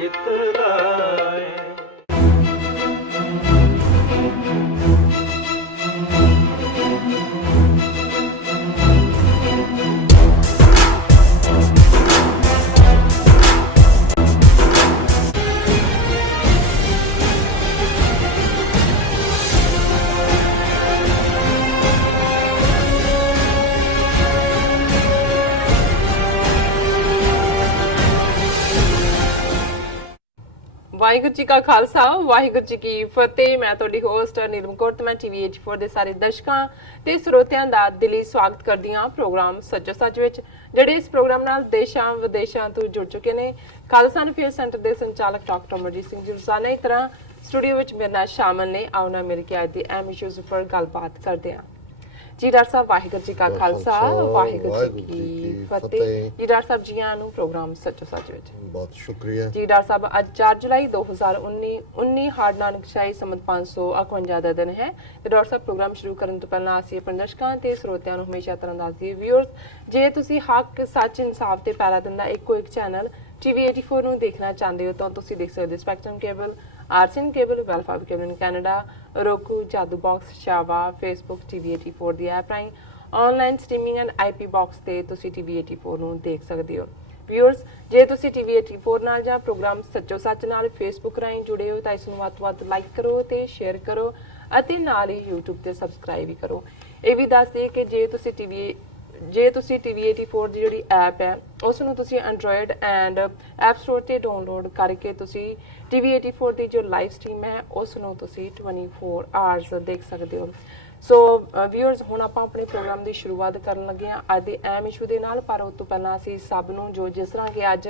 चित लाए। ਵਾਹਿਗੁਰੂ ਜੀ ਕਾ ਖਾਲਸਾ ਵਾਹਿਗੁਰੂ ਜੀ ਕੀ ਫਤਿਹ। ਮੈਂ ਤੁਹਾਡੀ ਹੋਸਟ ਨੀਲਮ ਕੌਰ ਤੇ ਮੈਂ ਟੀਵੀ 84 ਦੇ ਸਾਰੇ ਦਰਸ਼ਕਾਂ ਤੇ ਸਰੋਤਿਆਂ ਦਾ ਦਿਲੀ ਸਵਾਗਤ ਕਰਦੀ ਹਾਂ ਪ੍ਰੋਗਰਾਮ ਸੱਚੋ ਸੱਚ ਵਿੱਚ, ਜਿਹੜੇ ਇਸ ਪ੍ਰੋਗਰਾਮ ਨਾਲ ਦੇਸ਼ਾਂ ਵਿਦੇਸ਼ਾਂ ਤੋਂ ਜੁੜ ਚੁੱਕੇ ਨੇ। ਖਾਲਸਾ ਅਫੇਅਰ ਸੈਂਟਰ ਦੇ ਸੰਚਾਲਕ ਡਾਕਟਰ ਅਮਰਜੀਤ ਸਿੰਘ ਜੀ ਰੋਜ਼ਾਨਾ ਦੀ ਤਰ੍ਹਾਂ ਸਟੂਡੀਓ ਵਿੱਚ ਮੇਰੇ ਨਾਲ ਸ਼ਾਮਲ ਨੇ। ਆਓ ਨਾ ਮਿਲ ਕੇ ਅੱਜ ਦੇ ਅਹਿਮ ਇਸ਼ੂਜ਼ ਉੱਪਰ ਗੱਲਬਾਤ ਕਰਦੇ ਹਾਂ। ਜੀ ਡਾਕਟਰ ਸਾਹਿਬ ਵਾਹਿਗੁਰੂ ਜੀ ਕਾ ਖਾਲਸਾ ਵਾਹਿਗੁਰੂ ਜੀ ਕੀ ਫਤਿਹ। ਜੀ ਡਾਕਟਰ ਸਾਹਿਬ ਜੀਆਂ ਨੂੰ ਪ੍ਰੋਗਰਾਮ ਸੱਚੋ ਸੱਚ ਵਿੱਚ ਬਹੁਤ ਸ਼ੁਕਰੀਆ ਜੀ। ਡਾਕਟਰ ਸਾਹਿਬ ਅੱਜ 4 ਜੁਲਾਈ 2019 ਹਾੜ ਨਾਨਕ ਸ਼ਾਹੀ ਸੰਮਤ 551 ਦਾ ਦਿਨ ਹੈ ਤੇ ਡਾਕਟਰ ਸਾਹਿਬ ਪ੍ਰੋਗਰਾਮ ਸ਼ੁਰੂ ਕਰਨ ਤੋਂ ਪਹਿਲਾਂ ਅਸੀਂ ਆਪਣੇ ਦਰਸ਼ਕਾਂ ਤੇ ਸਰੋਤਿਆਂ ਨੂੰ ਹਮੇਸ਼ਾ ਤਰ੍ਹਾਂ ਦੱਸਦੇ ਵਿਊਅਰਸ, ਜੇ ਤੁਸੀਂ ਹੱਕ ਸੱਚ ਇਨਸਾਫ ਤੇ ਪੈਰਾ ਦਿੰਦਾ ਇੱਕੋ ਇੱਕ ਚੈਨਲ ਟੀਵੀ 84 ਨੂੰ ਦੇਖਣਾ ਚਾਹੁੰਦੇ ਹੋ ਤਾਂ ਤੁਸੀਂ ਦੇਖ ਸਕਦੇ ਹੋ ਸਪੈਕਟਰਮ ਕੇਬਲ, ਆਰਸੀਐਨ ਕੇਬਲ, ਵੈਲਫਾਈਬ cable in Canada, roku, Jadoo box, ਸ਼ਾਵਾ, ਫੇਸਬੁੱਕ ਟੀਵੀ 84 ਦੀ ਐਪ ਰਾਹੀਂ online streaming and IP box ਤੇ ਤੁਸੀਂ ਟੀਵੀ 84 ਨੂੰ ਦੇਖ ਸਕਦੇ ਹੋ। ਵਿਊਅਰਸ, ਜੇ ਤੁਸੀਂ ਟੀਵੀ 84 ਨਾਲ ਜਾਂ ਪ੍ਰੋਗਰਾਮ ਸੱਚੋ ਸੱਚ ਨਾਲ ਫੇਸਬੁੱਕ ਰਾਹੀਂ ਜੁੜੇ ਹੋ ਤਾਂ ਇਸ ਨੂੰ ਵੱਧ ਤੋਂ ਵੱਧ ਲਾਈਕ ਕਰੋ ਤੇ ਸ਼ੇਅਰ ਕਰੋ ਅਤੇ ਨਾਲ ਹੀ YouTube ਤੇ ਸਬਸਕ੍ਰਾਈਬ ਵੀ ਕਰੋ। ਇਹ ਵੀ ਦੱਸ ਦਈਏ ਕਿ ਜੇ ਤੁਸੀਂ ਟੀਵੀ 84 ਦੀ ਜਿਹੜੀ ਐਪ ਹੈ ਉਸ ਨੂੰ ਤੁਸੀਂ ਐਂਡਰੋਇਡ ਐਂਡ ਐਪ ਸਟੋਰ ਤੇ ਡਾਊਨਲੋਡ ਕਰਕੇ ਤੁਸੀਂ ਟੀਵੀ 84 ਦੀ ਜੋ ਲਾਈਵ ਸਟ੍ਰੀਮ ਹੈ ਉਸ ਨੂੰ ਤੁਸੀਂ 24 ਆਵਰਸ ਦੇਖ ਸਕਦੇ ਹੋ। ਸੋ ਵਿਊਅਰਸ, ਹੁਣ ਆਪਾਂ ਆਪਣੇ ਪ੍ਰੋਗਰਾਮ ਦੀ ਸ਼ੁਰੂਆਤ ਕਰਨ ਲੱਗੇ ਹਾਂ ਅੱਜ ਦੇ ਅਹਿਮ ਇਸ਼ੂ ਦੇ ਨਾਲ। ਪਰ ਉਸ ਤੋਂ ਪਹਿਲਾਂ ਅਸੀਂ ਸਭ ਨੂੰ ਜਿਸ ਤਰ੍ਹਾਂ ਕਿ ਅੱਜ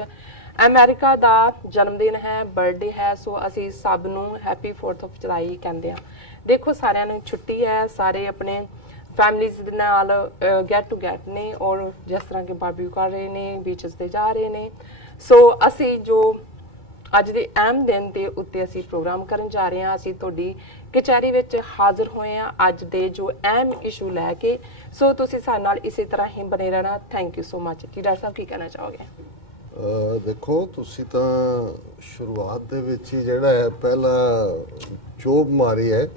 ਅਮਰੀਕਾ ਦਾ ਜਨਮ ਦਿਨ ਹੈ, ਬਰਥਡੇ ਹੈ, ਸੋ ਅਸੀਂ ਸਭ ਨੂੰ ਹੈਪੀ 4th ਆਫ ਜੁਲਾਈ ਕਹਿੰਦੇ ਹਾਂ। ਦੇਖੋ, ਸਾਰਿਆਂ ਨੂੰ ਛੁੱਟੀ ਹੈ, ਸਾਰੇ ਆਪਣੇ ਫੈਮਲੀਜ਼ ਦੇ ਨਾਲ ਗੈਟ ਟੂ ਗੈਟ ਨੇ ਔਰ ਜਿਸ ਤਰ੍ਹਾਂ ਕਿ ਬਾਰਬੀਕਿਊ ਕਰ ਰਹੇ ਨੇ, ਬੀਚਸ ਤੇ ਜਾ ਰਹੇ ਨੇ। ਸੋ ਅਸੀਂ ਜੋ ਅੱਜ ਦੇ ਅਹਿਮ ਦਿਨ ਦੇ ਉੱਤੇ ਅਸੀਂ ਪ੍ਰੋਗਰਾਮ ਕਰਨ ਜਾ ਰਹੇ ਹਾਂ, ਅਸੀਂ ਤੁਹਾਡੀ ਕਚਹਿਰੀ ਵਿੱਚ ਹਾਜ਼ਰ ਹੋਏ ਹਾਂ ਅੱਜ ਦੇ ਜੋ ਅਹਿਮ ਇਸ਼ੂ ਲੈ ਕੇ। ਸੋ ਤੁਸੀਂ ਸਾਡੇ ਨਾਲ ਇਸੇ ਤਰ੍ਹਾਂ ਹੀ ਬਣੇ ਰਹਿਣਾ। ਥੈਂਕ ਯੂ ਸੋ ਮਚ ਜੀ। ਡਾਕਟਰ ਸਾਹਿਬ ਕੀ ਕਹਿਣਾ ਚਾਹੋਗੇ? ਦੇਖੋ, ਤੁਸੀਂ ਤਾਂ ਸ਼ੁਰੂਆਤ ਦੇ ਵਿੱਚ ਹੀ ਜਿਹੜਾ ਹੈ ਪਹਿਲਾ ਚੋਬ ਮਾਰੀ ਹੈ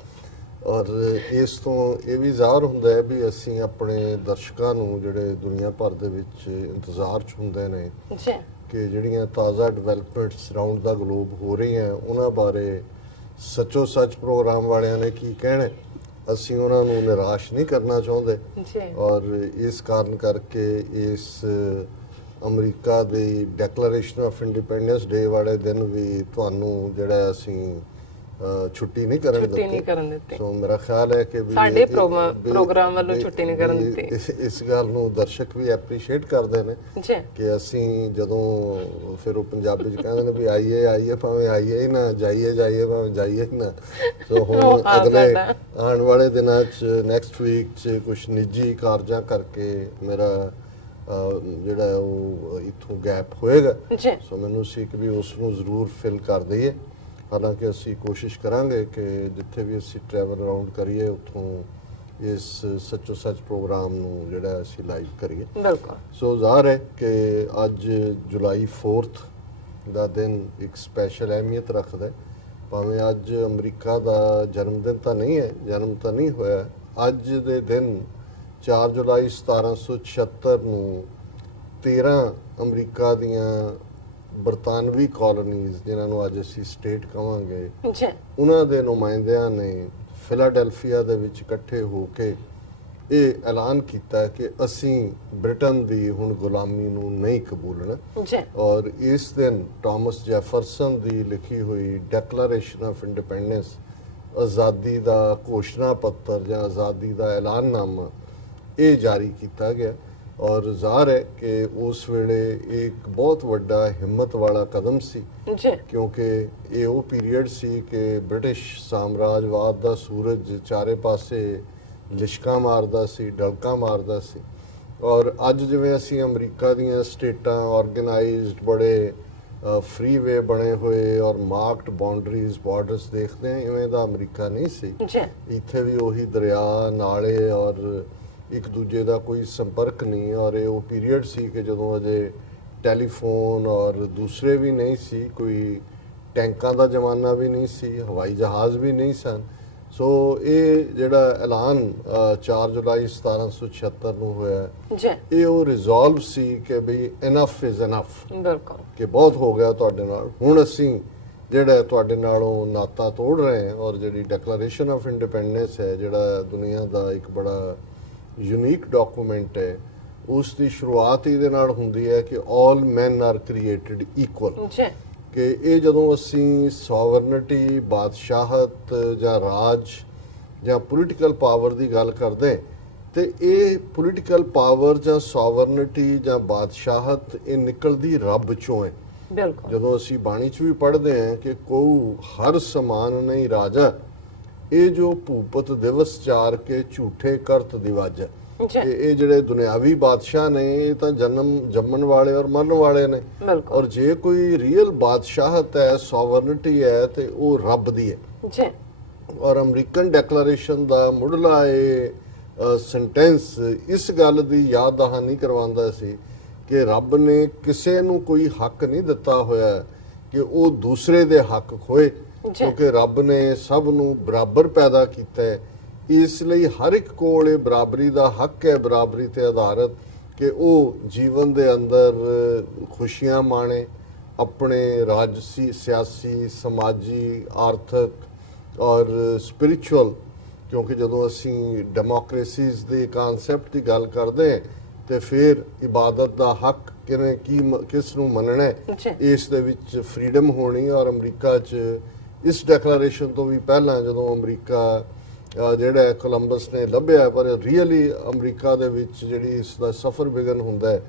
ਔਰ ਇਸ ਤੋਂ ਇਹ ਵੀ ਜ਼ਾਹਰ ਹੁੰਦਾ ਹੈ ਵੀ ਅਸੀਂ ਆਪਣੇ ਦਰਸ਼ਕਾਂ ਨੂੰ ਜਿਹੜੇ ਦੁਨੀਆ ਭਰ ਦੇ ਵਿੱਚ ਇੰਤਜ਼ਾਰ 'ਚ ਹੁੰਦੇ ਨੇ ਕਿ ਜਿਹੜੀਆਂ ਤਾਜ਼ਾ ਡਿਵੈਲਪਮੈਂਟਸ ਅਰਾਊਂਡ ਦਾ ਗਲੋਬ ਹੋ ਰਹੀਆਂ ਉਹਨਾਂ ਬਾਰੇ ਸੱਚੋ ਸੱਚ ਪ੍ਰੋਗਰਾਮ ਵਾਲਿਆਂ ਨੇ ਕੀ ਕਹਿਣਾ, ਅਸੀਂ ਉਹਨਾਂ ਨੂੰ ਨਿਰਾਸ਼ ਨਹੀਂ ਕਰਨਾ ਚਾਹੁੰਦੇ। ਔਰ ਇਸ ਕਾਰਨ ਕਰਕੇ ਇਸ America the declaration of independence ਡੇ ਵਾਲੇ ਦਿਨ ਵੀ ਤੁਹਾਨੂੰ ਜਿਹੜਾ ਅਸੀਂ ਛੁੱਟੀ ਨਹੀਂ ਕਰਨ ਦਿੱਤੀ। ਸੋ ਮੇਰਾ ਖਿਆਲ ਹੈ ਕਿ ਸਾਡੇ ਪ੍ਰੋਗਰਾਮ ਵੱਲੋਂ ਛੁੱਟੀ ਨਹੀਂ ਕਰਨ ਦਿੱਤੀ। ਇਸ ਗੱਲ ਨੂੰ ਦਰਸ਼ਕ ਵੀ ਐਪਰੀਸ਼ੀਏਟ ਕਰਦੇ ਨੇ ਕਿ ਅਸੀਂ ਜਦੋਂ ਫਿਰ ਉਹ ਪੰਜਾਬੀ ਚ ਕਹਿੰਦੇ ਨੇ ਵੀ ਆਈਏ ਭਾਵੇਂ ਆਈਏ ਨਾ, ਜਾਈਏ ਭਾਵੇਂ ਜਾਈਏ ਨਾ। ਸੋ ਹੁਣ ਅਗਲੇ ਆਉਣ ਵਾਲੇ ਦਿਨਾਂ 'ਚ ਨੈਕਸਟ ਵੀਕ 'ਚ ਕੁਝ ਨਿੱਜੀ ਕਾਰਜਾਂ ਕਰਕੇ ਮੇਰਾ ਜਿਹੜਾ ਉਹ ਇੱਥੋਂ ਗੈਪ ਹੋਏਗਾ। ਸੋ ਮੈਨੂੰ ਸੀ ਕਿ ਵੀ ਉਸ ਨੂੰ ਜ਼ਰੂਰ ਫਿਲ ਕਰ ਦਈਏ। ਹਾਲਾਂਕਿ ਅਸੀਂ ਕੋਸ਼ਿਸ਼ ਕਰਾਂਗੇ ਕਿ ਜਿੱਥੇ ਵੀ ਅਸੀਂ ਟਰੈਵਲ ਅਰਾਊਂਡ ਕਰੀਏ ਉੱਥੋਂ ਇਸ ਸੱਚੋ ਸੱਚ ਪ੍ਰੋਗਰਾਮ ਨੂੰ ਜਿਹੜਾ ਅਸੀਂ ਲਾਈਵ ਕਰੀਏ। ਬਿਲਕੁਲ। ਸੋ ਜ਼ਾਹਰ ਹੈ ਕਿ ਅੱਜ ਜੁਲਾਈ 4th ਦਾ ਦਿਨ ਇੱਕ ਸਪੈਸ਼ਲ ਅਹਿਮੀਅਤ ਰੱਖਦਾ ਹੈ। ਭਾਵੇਂ ਅੱਜ ਅਮਰੀਕਾ ਦਾ ਜਨਮ ਦਿਨ ਤਾਂ ਨਹੀਂ ਹੈ, ਜਨਮ ਤਾਂ ਨਹੀਂ ਹੋਇਆ। ਅੱਜ ਦੇ ਦਿਨ 4 ਜੁਲਾਈ 1776 ਨੂੰ 13 ਅਮਰੀਕਾ ਦੀਆਂ ਬਰਤਾਨਵੀ ਕਾਲੋਨੀਜ਼, ਜਿਨ੍ਹਾਂ ਨੂੰ ਅੱਜ ਅਸੀਂ ਸਟੇਟ ਕਹਾਂਗੇ, ਉਹਨਾਂ ਦੇ ਨੁਮਾਇੰਦਿਆਂ ਨੇ ਫਿਲਾਡੈਲਫੀਆ ਦੇ ਵਿੱਚ ਇਕੱਠੇ ਹੋ ਕੇ ਇਹ ਐਲਾਨ ਕੀਤਾ ਕਿ ਅਸੀਂ ਬ੍ਰਿਟਨ ਦੀ ਹੁਣ ਗੁਲਾਮੀ ਨੂੰ ਨਹੀਂ ਕਬੂਲਣਾ। ਔਰ ਇਸ ਦਿਨ ਥਾਮਸ ਜੈਫਰਸਨ ਦੀ ਲਿਖੀ ਹੋਈ ਡੈਕਲੇਰੇਸ਼ਨ ਆਫ ਇੰਡੀਪੈਂਡੈਂਸ, ਆਜ਼ਾਦੀ ਦਾ ਘੋਸ਼ਣਾ ਪੱਤਰ ਜਾਂ ਆਜ਼ਾਦੀ ਦਾ ਐਲਾਨਨਾਮਾ, ਇਹ ਜਾਰੀ ਕੀਤਾ ਗਿਆ। ਔਰ ਜ਼ਾਹਰ ਹੈ ਕਿ ਉਸ ਵੇਲੇ ਇੱਕ ਬਹੁਤ ਵੱਡਾ ਹਿੰਮਤ ਵਾਲਾ ਕਦਮ ਸੀ ਕਿਉਂਕਿ ਇਹ ਉਹ ਪੀਰੀਅਡ ਸੀ ਕਿ ਬ੍ਰਿਟਿਸ਼ ਸਾਮਰਾਜਵਾਦ ਦਾ ਸੂਰਜ ਚਾਰੇ ਪਾਸੇ ਲਿਸ਼ਕਾਂ ਮਾਰਦਾ ਸੀ, ਡਲਕਾਂ ਮਾਰਦਾ ਸੀ। ਔਰ ਅੱਜ ਜਿਵੇਂ ਅਸੀਂ ਅਮਰੀਕਾ ਦੀਆਂ ਸਟੇਟਾਂ ਆਰਗੇਨਾਈਜ਼ਡ, ਬੜੇ ਫ੍ਰੀਵੇ ਬਣੇ ਹੋਏ ਔਰ ਮਾਰਕਡ ਬਾਉਂਡਰੀਜ਼, ਬਾਰਡਰਸ ਦੇਖਦੇ ਹਾਂ, ਇਵੇਂ ਦਾ ਅਮਰੀਕਾ ਨਹੀਂ ਸੀ। ਇੱਥੇ ਵੀ ਉਹੀ ਦਰਿਆ, ਨਾਲੇ ਔਰ ਇੱਕ ਦੂਜੇ ਦਾ ਕੋਈ ਸੰਪਰਕ ਨਹੀਂ। ਔਰ ਇਹ ਉਹ ਪੀਰੀਅਡ ਸੀ ਕਿ ਜਦੋਂ ਅਜੇ ਟੈਲੀਫੋਨ ਔਰ ਦੂਸਰੇ ਵੀ ਨਹੀਂ ਸੀ, ਕੋਈ ਟੈਂਕਾਂ ਦਾ ਜ਼ਮਾਨਾ ਵੀ ਨਹੀਂ ਸੀ, ਹਵਾਈ ਜਹਾਜ਼ ਵੀ ਨਹੀਂ ਸਨ। ਸੋ ਇਹ ਜਿਹੜਾ ਐਲਾਨ 4 ਜੁਲਾਈ 1776 ਨੂੰ ਹੋਇਆ, ਜੀ ਇਹ ਉਹ ਰਿਜ਼ੋਲਵ ਸੀ ਕਿ ਬਈ ਇਨਫ ਇਜ਼ ਇਨਫ, ਬਿਲਕੁਲ ਕਿ ਬਹੁਤ ਹੋ ਗਿਆ ਤੁਹਾਡੇ ਨਾਲ, ਹੁਣ ਅਸੀਂ ਜਿਹੜਾ ਤੁਹਾਡੇ ਨਾਲੋਂ ਨਾਤਾ ਤੋੜ ਰਹੇ ਹਾਂ। ਔਰ ਜਿਹੜੀ ਡੈਕਲੇਰੇਸ਼ਨ ਆਫ ਇੰਡੀਪੈਂਡੈਂਸ ਹੈ, ਜਿਹੜਾ ਦੁਨੀਆ ਦਾ ਇੱਕ ਬੜਾ ਯੂਨੀਕ ਡਾਕੂਮੈਂਟ ਹੈ, ਉਸ ਦੀ ਸ਼ੁਰੂਆਤ ਇਹਦੇ ਨਾਲ ਹੁੰਦੀ ਹੈ ਕਿ ਆਲ ਮੈਨ ਆਰ ਕ੍ਰੀਏਟਡ ਇਕੁਅਲ। ਜੀ ਕਿ ਇਹ ਜਦੋਂ ਅਸੀਂ ਸੋਵਰਨਿਟੀ, ਬਾਦਸ਼ਾਹਤ ਜਾਂ ਰਾਜ ਜਾਂ ਪੋਲੀਟੀਕਲ ਪਾਵਰ ਦੀ ਗੱਲ ਕਰਦੇ, ਤੇ ਇਹ ਪੋਲੀਟੀਕਲ ਪਾਵਰ ਜਾਂ ਸੋਵਰਨਿਟੀ ਜਾਂ ਬਾਦਸ਼ਾਹਤ ਇਹ ਨਿਕਲਦੀ ਰੱਬ ਚੋਂ ਹੈ। ਬਿਲਕੁਲ ਜਦੋਂ ਅਸੀਂ ਬਾਣੀ 'ਚ ਵੀ ਪੜ੍ਹਦੇ ਹਾਂ ਕਿ ਕਉ ਹਰ ਸਮਾਨ ਨਹੀਂ ਰਾਜਾ, ਇਹ ਜੋ ਭੂਪਤ ਦਿਵਸ ਚਾਰ ਕੇ ਝੂਠੇ ਕਰਤ ਦਿਵਾਜਾ। ਜੀ ਇਹ ਜਿਹੜੇ ਦੁਨਿਆਵੀ ਬਾਦਸ਼ਾਹ ਨੇ, ਇਹ ਤਾਂ ਜੰਮਣ ਵਾਲੇ ਔਰ ਮਰਨ ਵਾਲੇ ਨੇ। ਬਿਲਕੁਲ ਔਰ ਜੇ ਕੋਈ ਰੀਅਲ ਬਾਦਸ਼ਾਹਤ ਹੈ, ਸੋਵਰਨਿਟੀ ਹੈ, ਤੇ ਉਹ ਰੱਬ ਦੀ ਹੈ। ਜੀ ਔਰ ਅਮਰੀਕਨ ਡੈਕਲੇਰੇਸ਼ਨ ਦਾ ਮੁੱਢਲਾ ਇਹ ਸੈਂਟੈਂਸ ਇਸ ਗੱਲ ਦੀ ਯਾਦ ਦਹਾਨੀ ਕਰਵਾਉਂਦਾ ਸੀ ਕਿ ਰੱਬ ਨੇ ਕਿਸੇ ਨੂੰ ਕੋਈ ਹੱਕ ਨਹੀਂ ਦਿੱਤਾ ਹੋਇਆ ਕਿ ਉਹ ਦੂਸਰੇ ਦੇ ਹੱਕ ਖੋਏ, ਕਿਉਂਕਿ ਰੱਬ ਨੇ ਸਭ ਨੂੰ ਬਰਾਬਰ ਪੈਦਾ ਕੀਤਾ ਹੈ। ਇਸ ਲਈ ਹਰ ਇੱਕ ਕੋਲ ਇਹ ਬਰਾਬਰੀ ਦਾ ਹੱਕ ਹੈ, ਬਰਾਬਰੀ ਤੇ ਆਧਾਰਿਤ, ਕਿ ਉਹ ਜੀਵਨ ਦੇ ਅੰਦਰ ਖੁਸ਼ੀਆਂ ਮਾਣੇ, ਆਪਣੇ ਰਾਜਸੀ, ਸਿਆਸੀ, ਸਮਾਜੀ, ਆਰਥਿਕ ਔਰ ਸਪਿਰਿਚੁਅਲ। ਕਿਉਂਕਿ ਜਦੋਂ ਅਸੀਂ ਡੈਮੋਕ੍ਰੇਸੀਜ਼ ਦੇ ਕਨਸੈਪਟ ਦੀ ਗੱਲ ਕਰਦੇ ਹਾਂ, ਤੇ ਫਿਰ ਇਬਾਦਤ ਦਾ ਹੱਕ ਕਿਸ ਨੂੰ ਮੰਨਣਾ ਹੈ, ਇਸ ਦੇ ਵਿੱਚ ਫਰੀडम ਹੋਣੀ। ਔਰ ਅਮਰੀਕਾ 'ਚ ਇਸ ਡੈਕਲੇਰੇਸ਼ਨ ਤੋਂ ਵੀ ਪਹਿਲਾਂ, ਜਦੋਂ ਅਮਰੀਕਾ ਜਿਹੜਾ ਕੋਲੰਬਸ ਨੇ ਲੱਭਿਆ, ਪਰ ਰੀਅਲੀ ਅਮਰੀਕਾ ਦੇ ਵਿੱਚ ਜਿਹੜੀ ਇਸ ਦਾ ਸਫ਼ਰ ਬਿਗਨ ਹੁੰਦਾ ਹੈ,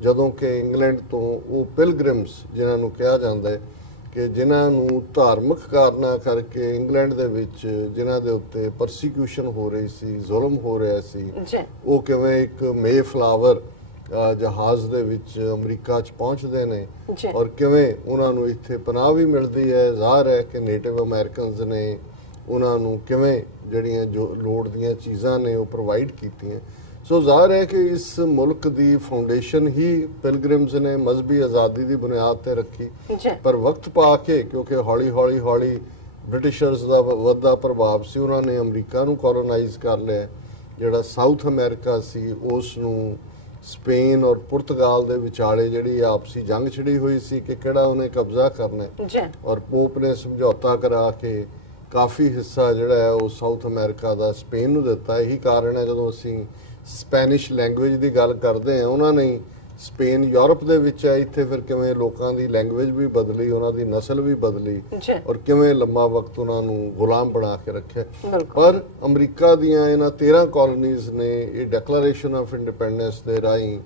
ਜਦੋਂ ਕਿ ਇੰਗਲੈਂਡ ਤੋਂ ਉਹ ਪਿਲਗ੍ਰਿਮਸ ਜਿਨ੍ਹਾਂ ਨੂੰ ਕਿਹਾ ਜਾਂਦਾ ਹੈ, ਕਿ ਜਿਨ੍ਹਾਂ ਨੂੰ ਧਾਰਮਿਕ ਕਾਰਨਾਂ ਕਰਕੇ ਇੰਗਲੈਂਡ ਦੇ ਵਿੱਚ ਜਿਨ੍ਹਾਂ ਦੇ ਉੱਤੇ ਪਰਸੀਕਿਊਸ਼ਨ ਹੋ ਰਹੀ ਸੀ, ਜ਼ੁਲਮ ਹੋ ਰਿਹਾ ਸੀ, ਉਹ ਕਿਵੇਂ ਇੱਕ ਮੇ ਫਲਾਵਰ ਜਹਾਜ਼ ਦੇ ਵਿੱਚ ਅਮਰੀਕਾ 'ਚ ਪਹੁੰਚਦੇ ਨੇ, ਔਰ ਕਿਵੇਂ ਉਹਨਾਂ ਨੂੰ ਇੱਥੇ ਪਨਾਹ ਵੀ ਮਿਲਦੀ ਹੈ। ਜ਼ਾਹਰ ਹੈ ਕਿ ਨੇਟਿਵ ਅਮਰੀਕਨਸ ਨੇ ਉਹਨਾਂ ਨੂੰ ਕਿਵੇਂ ਜਿਹੜੀਆਂ ਜੋ ਲੋੜ ਦੀਆਂ ਚੀਜ਼ਾਂ ਨੇ ਉਹ ਪ੍ਰੋਵਾਈਡ ਕੀਤੀਆਂ। ਸੋ ਜ਼ਾਹਰ ਹੈ ਕਿ ਇਸ ਮੁਲਕ ਦੀ ਫਾਊਂਡੇਸ਼ਨ ਹੀ ਪਿਲਗ੍ਰਿਮਸ ਨੇ ਮਜ਼ਹਬੀ ਆਜ਼ਾਦੀ ਦੀ ਬੁਨਿਆਦ ਤੇ ਰੱਖੀ। ਪਰ ਵਕਤ ਪਾ ਕੇ, ਕਿਉਂਕਿ ਹੌਲੀ ਬ੍ਰਿਟਿਸ਼ਰਸ ਦਾ ਵੱਧਦਾ ਪ੍ਰਭਾਵ ਸੀ, ਉਹਨਾਂ ਨੇ ਅਮਰੀਕਾ ਨੂੰ ਕੋਲੋਨਾਈਜ਼ ਕਰ ਲਿਆ। ਜਿਹੜਾ ਸਾਊਥ ਅਮਰੀਕਾ ਸੀ, ਉਸ ਨੂੰ ਸਪੇਨ ਔਰ ਪੁਰਤਗਾਲ ਦੇ ਵਿਚਾਲੇ ਜਿਹੜੀ ਆਪਸੀ ਜੰਗ ਛਿੜੀ ਹੋਈ ਸੀ ਕਿ ਕਿਹੜਾ ਉਹਨੇ ਕਬਜ਼ਾ ਕਰਨਾ ਹੈ, ਔਰ ਪੋਪ ਨੇ ਸਮਝੌਤਾ ਕਰਾ ਕੇ ਕਾਫੀ ਹਿੱਸਾ ਜਿਹੜਾ ਹੈ ਉਹ ਸਾਊਥ ਅਮਰੀਕਾ ਦਾ ਸਪੇਨ ਨੂੰ ਦਿੱਤਾ। ਇਹੀ ਕਾਰਨ ਹੈ ਜਦੋਂ ਅਸੀਂ ਸਪੈਨਿਸ਼ ਲੈਂਗੁਏਜ ਦੀ ਗੱਲ ਕਰਦੇ ਹਾਂ, ਉਹਨਾਂ ਨੇ ਸਪੇਨ ਯੂਰਪ ਦੇ ਵਿੱਚ ਹੈ, ਇੱਥੇ ਫਿਰ ਕਿਵੇਂ ਲੋਕਾਂ ਦੀ ਲੈਂਗੁਏਜ ਵੀ ਬਦਲੀ, ਉਹਨਾਂ ਦੀ ਨਸਲ ਵੀ ਬਦਲੀ, ਔਰ ਕਿਵੇਂ ਲੰਮਾ ਵਕਤ ਉਹਨਾਂ ਨੂੰ ਗੁਲਾਮ ਬਣਾ ਕੇ ਰੱਖਿਆ। ਪਰ ਅਮਰੀਕਾ ਦੀਆਂ ਇਹਨਾਂ 13 ਕਾਲੋਨੀਜ਼ ਨੇ ਇਹ ਡੈਕਲੇਰੇਸ਼ਨ ਆਫ ਇੰਡੀਪੈਂਡੈਂਸ ਦੇ ਰਾਹੀਂ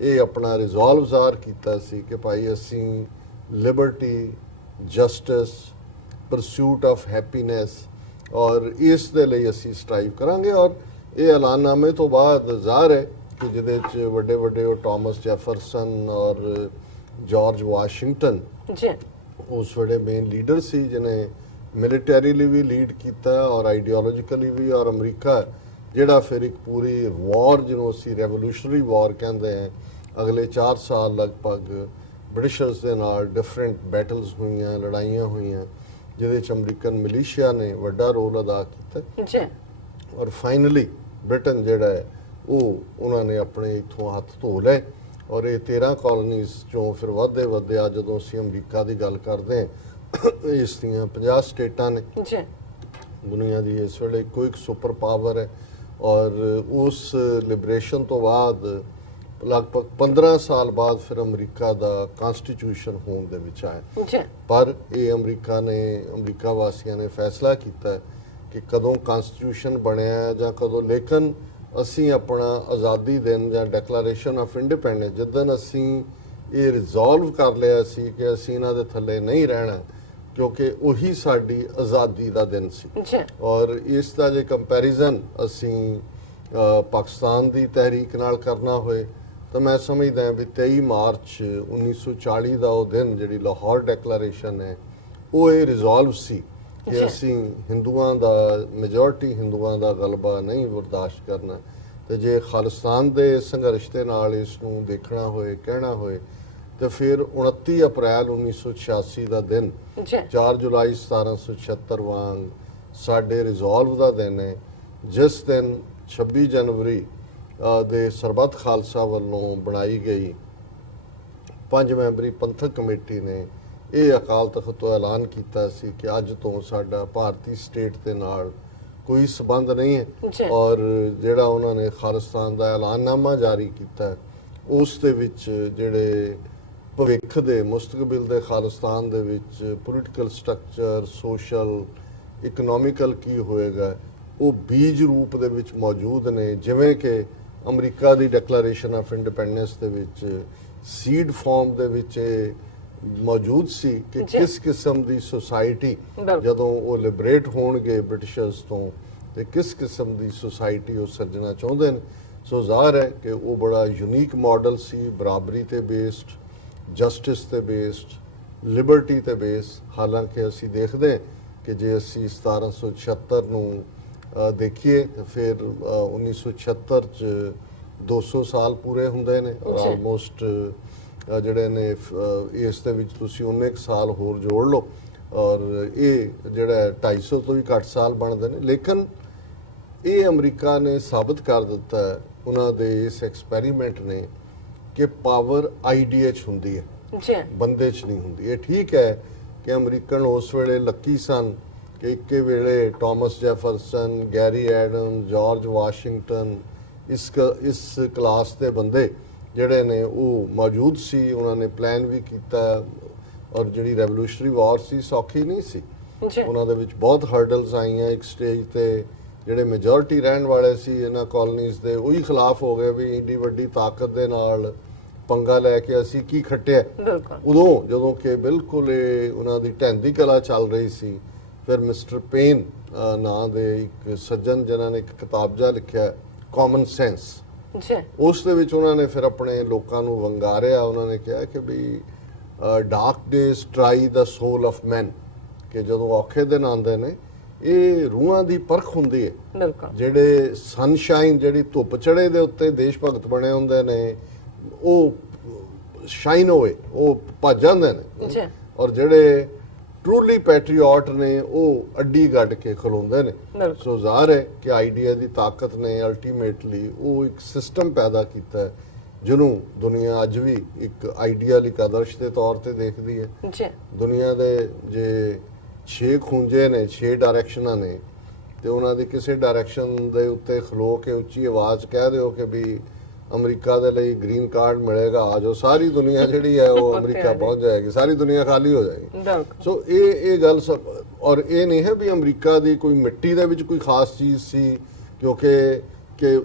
ਇਹ ਆਪਣਾ ਰਿਜ਼ੋਲਵ ਜ਼ਾਹਰ ਕੀਤਾ ਸੀ ਕਿ ਭਾਈ ਅਸੀਂ Liberty, justice, pursuit of happiness, ਔਰ ਇਸ ਦੇ ਲਈ ਅਸੀਂ ਸਟਰਾਈਵ ਕਰਾਂਗੇ। ਔਰ ਇਹ ਐਲਾਨਨਾਮੇ ਤੋਂ ਬਾਅਦ ਜ਼ਾਹਰ ਹੈ ਕਿ ਜਿਹਦੇ 'ਚ ਵੱਡੇ ਉਹ ਟਾਮਸ ਜੈਫਰਸਨ ਔਰ ਜਾਰਜ ਵਾਸ਼ਿੰਗਟਨ ਉਸ ਵੇਲੇ ਮੇਨ ਲੀਡਰ ਸੀ, ਜਿਹਨੇ ਮਿਲੀਟਰੀਲੀ ਵੀ ਲੀਡ ਕੀਤਾ ਔਰ ਆਈਡੀਓਲੋਜੀਕਲੀ ਵੀ। ਔਰ ਅਮਰੀਕਾ ਜਿਹੜਾ ਫਿਰ ਇੱਕ ਪੂਰੀ ਵਾਰ, ਜਿਹਨੂੰ ਅਸੀਂ ਰੈਵੋਲੂਸ਼ਨਰੀ ਵਾਰ ਕਹਿੰਦੇ ਹਾਂ, ਅਗਲੇ 4 ਸਾਲ ਲਗਭਗ ਬ੍ਰਿਟਿਸ਼ਰਸ ਦੇ ਨਾਲ ਡਿਫਰੈਂਟ ਬੈਟਲਸ ਹੋਈਆਂ, ਲੜਾਈਆਂ ਹੋਈਆਂ, ਜਿਹਦੇ 'ਚ ਅਮਰੀਕਨ ਮਿਲੀਸ਼ੀਆ ਨੇ ਵੱਡਾ ਰੋਲ ਅਦਾ ਕੀਤਾ। ਔਰ ਫਾਈਨਲੀ ਬ੍ਰਿਟਨ ਜਿਹੜਾ ਹੈ ਉਹ ਉਹਨਾਂ ਨੇ ਆਪਣੇ ਇੱਥੋਂ ਹੱਥ ਧੋ ਲਏ। ਔਰ ਇਹ 13 ਕਾਲੋਨੀਜ਼ ਚੋਂ ਫਿਰ ਵੱਧਦੇ ਅੱਜ ਜਦੋਂ ਅਸੀਂ ਅਮਰੀਕਾ ਦੀ ਗੱਲ ਕਰਦੇ ਹਾਂ, ਇਸ ਦੀਆਂ 50 ਸਟੇਟਾਂ ਨੇ। ਦੁਨੀਆ ਦੀ ਇਸ ਵੇਲੇ ਇੱਕੋ ਇੱਕ ਸੁਪਰ ਪਾਵਰ ਹੈ। ਔਰ ਉਸ ਲਿਬਰੇਸ਼ਨ ਤੋਂ ਬਾਅਦ ਲਗਭਗ 15 ਸਾਲ ਬਾਅਦ ਫਿਰ ਅਮਰੀਕਾ ਦਾ ਕਨਸਟੀਟਿਊਸ਼ਨ ਹੋਣ ਦੇ ਵਿੱਚ ਆਇਆ। ਪਰ ਇਹ ਅਮਰੀਕਾ ਵਾਸੀਆਂ ਨੇ ਫੈਸਲਾ ਕੀਤਾ ਕਿ ਕਦੋਂ ਕਨਸਟੀਟਿਊਸ਼ਨ ਬਣਿਆ ਜਾਂ ਕਦੋਂ, ਲੇਕਿਨ ਅਸੀਂ ਆਪਣਾ ਆਜ਼ਾਦੀ ਦਿਨ ਜਾਂ ਡੈਕਲੇਰੇਸ਼ਨ ਆਫ ਇੰਡੀਪੈਂਡੈਂਸ ਜਿੱਦਣ ਅਸੀਂ ਇਹ ਰਿਜ਼ੋਲਵ ਕਰ ਲਿਆ ਸੀ ਕਿ ਅਸੀਂ ਇਹਨਾਂ ਦੇ ਥੱਲੇ ਨਹੀਂ ਰਹਿਣਾ, ਕਿਉਂਕਿ ਉਹੀ ਸਾਡੀ ਆਜ਼ਾਦੀ ਦਾ ਦਿਨ ਸੀ। ਔਰ ਇਸ ਦਾ ਜੇ ਕੰਪੈਰੀਜ਼ਨ ਅਸੀਂ ਪਾਕਿਸਤਾਨ ਦੀ ਤਹਿਰੀਕ ਨਾਲ ਕਰਨਾ ਹੋਏ ਤਾਂ ਮੈਂ ਸਮਝਦਾ ਵੀ 23 ਮਾਰਚ 1940 ਦਾ ਉਹ ਦਿਨ, ਜਿਹੜੀ ਲਾਹੌਰ ਡੈਕਲੇਰੇਸ਼ਨ ਹੈ, ਉਹ ਇਹ ਰਿਜ਼ੋਲਵ ਸੀ ਕਿ ਅਸੀਂ ਹਿੰਦੂਆਂ ਦਾ, ਮੈਜੋਰਟੀ ਹਿੰਦੂਆਂ ਦਾ ਗਲਬਾ ਨਹੀਂ ਬਰਦਾਸ਼ਤ ਕਰਨਾ। ਤੇ ਜੇ ਖਾਲਿਸਤਾਨ ਦੇ ਸੰਘਰਸ਼ ਦੇ ਨਾਲ ਇਸ ਨੂੰ ਦੇਖਣਾ ਹੋਏ, ਕਹਿਣਾ ਹੋਏ, ਤੇ ਫਿਰ 29 ਅਪ੍ਰੈਲ 1986 ਦਾ ਦਿਨ ਜੀ 4 ਜੁਲਾਈ 1776 ਵਾਂਗ ਸਾਡੇ ਰਿਜ਼ੋਲਵ ਦਾ ਦਿਨ ਹੈ, ਜਿਸ ਦਿਨ 26 ਜਨਵਰੀ ਦੇ ਸਰਬੱਤ ਖਾਲਸਾ ਵੱਲੋਂ ਬਣਾਈ ਗਈ 5 ਮੈਂਬਰੀ ਪੰਥਕ ਕਮੇਟੀ ਨੇ ਇਹ ਅਕਾਲ ਤਖਤ ਤੋਂ ਐਲਾਨ ਕੀਤਾ ਸੀ ਕਿ ਅੱਜ ਤੋਂ ਸਾਡਾ ਭਾਰਤੀ ਸਟੇਟ ਦੇ ਨਾਲ ਕੋਈ ਸਬੰਧ ਨਹੀਂ ਹੈ, ਜੀ ਔਰ ਜਿਹੜਾ ਉਹਨਾਂ ਨੇ ਖਾਲਿਸਤਾਨ ਦਾ ਐਲਾਨਨਾਮਾ ਜਾਰੀ ਕੀਤਾ ਹੈ, ਉਸ ਦੇ ਵਿੱਚ ਜਿਹੜੇ ਭਵਿੱਖ ਦੇ ਮੁਸਤਕਬਲ ਦੇ ਖਾਲਿਸਤਾਨ ਦੇ ਵਿੱਚ ਪੋਲੀਟੀਕਲ ਸਟਰਕਚਰ, ਸੋਸ਼ਲ, ਇਕਨੋਮਿਕਲ ਕੀ ਹੋਏਗਾ, ਉਹ ਬੀਜ ਰੂਪ ਦੇ ਵਿੱਚ ਮੌਜੂਦ ਨੇ। ਜਿਵੇਂ ਕਿ America the declaration of independence ਦੇ ਵਿੱਚ ਸੀਡ ਫਾਰਮ ਦੇ ਵਿੱਚ ਇਹ ਮੌਜੂਦ ਸੀ ਕਿ ਜੀ। ਕਿਸ ਕਿਸਮ ਦੀ ਸੁਸਾਇਟੀ ਬਿਲਕੁਲ। ਜਦੋਂ ਉਹ ਲਿਬਰੇਟ ਹੋਣਗੇ ਬ੍ਰਿਟਿਸ਼ਰਸ ਤੋਂ, ਤੇ ਕਿਸ ਕਿਸਮ ਦੀ ਸੁਸਾਇਟੀ ਉਹ ਸਿਰਜਣਾ ਚਾਹੁੰਦੇ ਨੇ। ਸੋ ਜ਼ਾਹਰ ਹੈ ਕਿ ਉਹ ਬੜਾ ਯੂਨੀਕ ਮਾਡਲ ਸੀ, ਬਰਾਬਰੀ ਤੇ ਬੇਸਡ, ਜਸਟਿਸ ਤੇ ਬੇਸਡ, ਲਿਬਰਟੀ ਤੇ ਬੇਸ। ਹਾਲਾਂਕਿ ਅਸੀਂ ਦੇਖਦੇ ਹਾਂ ਕਿ ਜੇ ਅਸੀਂ 1776 ਨੂੰ ਦੇਖੀਏ ਤਾਂ ਫਿਰ 1976 ਚ 200 ਸਾਲ ਪੂਰੇ ਹੁੰਦੇ ਨੇ, ਔਰ ਜੀ। ਆਲਮੋਸਟ ਜਿਹੜੇ ਨੇ ਇਸ ਦੇ ਵਿੱਚ ਤੁਸੀਂ 19 ਸਾਲ ਹੋਰ ਜੋੜ ਲਓ, ਔਰ ਇਹ ਜਿਹੜਾ 250 ਤੋਂ ਵੀ ਘੱਟ ਸਾਲ ਬਣਦੇ ਨੇ। ਲੇਕਿਨ ਇਹ ਅਮਰੀਕਾ ਨੇ ਸਾਬਤ ਕਰ ਦਿੱਤਾ ਹੈ ਉਹਨਾਂ ਦੇ ਇਸ ਐਕਸਪੈਰੀਮੈਂਟ ਨੇ ਕਿ ਪਾਵਰ ਆਈਡੀਆ 'ਚ ਹੁੰਦੀ ਹੈ, ਜੀ ਬੰਦੇ 'ਚ ਨਹੀਂ ਹੁੰਦੀ। ਇਹ ਠੀਕ ਹੈ ਕਿ ਅਮਰੀਕਨ ਉਸ ਵੇਲੇ ਲੱਕੀ ਸਨ ਕਿ ਇੱਕੇ ਵੇਲੇ Thomas Jefferson, Gary Adam, George Washington, ਇਸ ਕਲਾਸ ਦੇ ਬੰਦੇ ਜਿਹੜੇ ਨੇ ਉਹ ਮੌਜੂਦ ਸੀ। ਉਹਨਾਂ ਨੇ ਪਲਾਨ ਵੀ ਕੀਤਾ, ਔਰ ਜਿਹੜੀ ਰੈਵੋਲੂਸ਼ਨਰੀ ਵਾਰ ਸੀ ਸੌਖੀ ਨਹੀਂ ਸੀ। ਜੀ ਉਹਨਾਂ ਦੇ ਵਿੱਚ ਬਹੁਤ ਹਰਡਲਸ ਆਈਆਂ। ਇੱਕ ਸਟੇਜ ਤੇ ਜਿਹੜੇ ਮੈਜੋਰਿਟੀ ਰਹਿਣ ਵਾਲੇ ਸੀ ਇਹਨਾਂ ਕਾਲੋਨੀਜ਼ ਦੇ, ਉਹੀ ਖਿਲਾਫ ਹੋ ਗਏ ਵੀ ਏਡੀ ਵੱਡੀ ਤਾਕਤ ਦੇ ਨਾਲ ਪੰਗਾ ਲੈ ਕੇ ਅਸੀਂ ਕੀ ਖੱਟਿਆ। ਬਿਲਕੁਲ ਉਦੋਂ ਜਦੋਂ ਕਿ ਬਿਲਕੁਲ ਇਹ ਉਹਨਾਂ ਦੀ ਢਹਿੰਦੀ ਕਲਾ ਚੱਲ ਰਹੀ ਸੀ, ਫਿਰ ਮਿਸਟਰ ਪੇਨ ਨਾਂ ਦੇ ਇੱਕ ਸੱਜਣ ਜਿਨ੍ਹਾਂ ਨੇ ਇੱਕ ਕਿਤਾਬਜਾ ਲਿਖਿਆ ਕਾਮਨ ਸੈਂਸ, ਜੀ ਉਸ ਦੇ ਵਿੱਚ ਉਹਨਾਂ ਨੇ ਫਿਰ ਆਪਣੇ ਲੋਕਾਂ ਨੂੰ ਵੰਗਾਰਿਆ। ਉਹਨਾਂ ਨੇ ਕਿਹਾ ਕਿ ਵੀ dark days try the soul of man, ਕਿ ਜਦੋਂ ਔਖੇ ਦਿਨ ਆਉਂਦੇ ਨੇ ਇਹ ਰੂਹਾਂ ਦੀ ਪਰਖ ਹੁੰਦੀ ਹੈ। ਬਿਲਕੁਲ ਜਿਹੜੇ ਸਨਸ਼ਾਈਨ, ਜਿਹੜੀ ਧੁੱਪ ਚੜੇ ਦੇ ਉੱਤੇ ਦੇਸ਼ ਭਗਤ ਬਣੇ ਹੁੰਦੇ ਨੇ, ਉਹ ਸ਼ਾਈਨ ਹੋਏ, ਉਹ ਭੱਜ ਜਾਂਦੇ ਨੇ, ਜੀ ਔਰ ਜਿਹੜੇ ਟਰੂਲੀ ਪੈਟਰੀਓਟ ਨੇ ਉਹ ਅੱਡੀ ਗੱਡ ਕੇ ਖਲੋਂਦੇ ਨੇ। ਬਿਲਕੁਲ ਸੋ ਜ਼ਾਹਰ ਹੈ ਕਿ ਆਈਡੀਆ ਦੀ ਤਾਕਤ ਨੇ ਅਲਟੀਮੇਟਲੀ ਉਹ ਇੱਕ ਸਿਸਟਮ ਪੈਦਾ ਕੀਤਾ ਹੈ ਜਿਹਨੂੰ ਦੁਨੀਆ ਅੱਜ ਵੀ ਇੱਕ ਆਈਡੀਅਲ, ਇੱਕ ਆਦਰਸ਼ ਦੇ ਤੌਰ ਤੇ ਦੇਖਦੀ ਹੈ। ਜੀ ਦੁਨੀਆ ਦੇ ਜੇ 6 ਖੂੰਜੇ ਨੇ, 6 ਡਾਇਰੈਕਸ਼ਨਾਂ ਨੇ, ਤੇ ਉਹਨਾਂ ਦੀ ਕਿਸੇ ਡਾਇਰੈਕਸ਼ਨ ਦੇ ਉੱਤੇ ਖਲੋ ਕੇ ਉੱਚੀ ਆਵਾਜ਼ ਕਹਿ ਦਿਓ ਕਿ ਵੀ ਅਮਰੀਕਾ ਦੇ ਲਈ ਗ੍ਰੀਨ ਕਾਰਡ ਮਿਲੇਗਾ, ਆ ਜਾਓ, ਸਾਰੀ ਦੁਨੀਆ ਜਿਹੜੀ ਹੈ ਉਹ ਅਮਰੀਕਾ ਪਹੁੰਚ ਜਾਏਗੀ, ਸਾਰੀ ਦੁਨੀਆ ਖਾਲੀ ਹੋ ਜਾਏਗੀ। ਬਿਲਕੁਲ ਸੋ ਇਹ ਗੱਲ ਸਭ, ਔਰ ਇਹ ਨਹੀਂ ਹੈ ਵੀ ਅਮਰੀਕਾ ਦੀ ਕੋਈ ਮਿੱਟੀ ਦੇ ਵਿੱਚ ਕੋਈ ਖਾਸ ਚੀਜ਼ ਸੀ, ਕਿਉਂਕਿ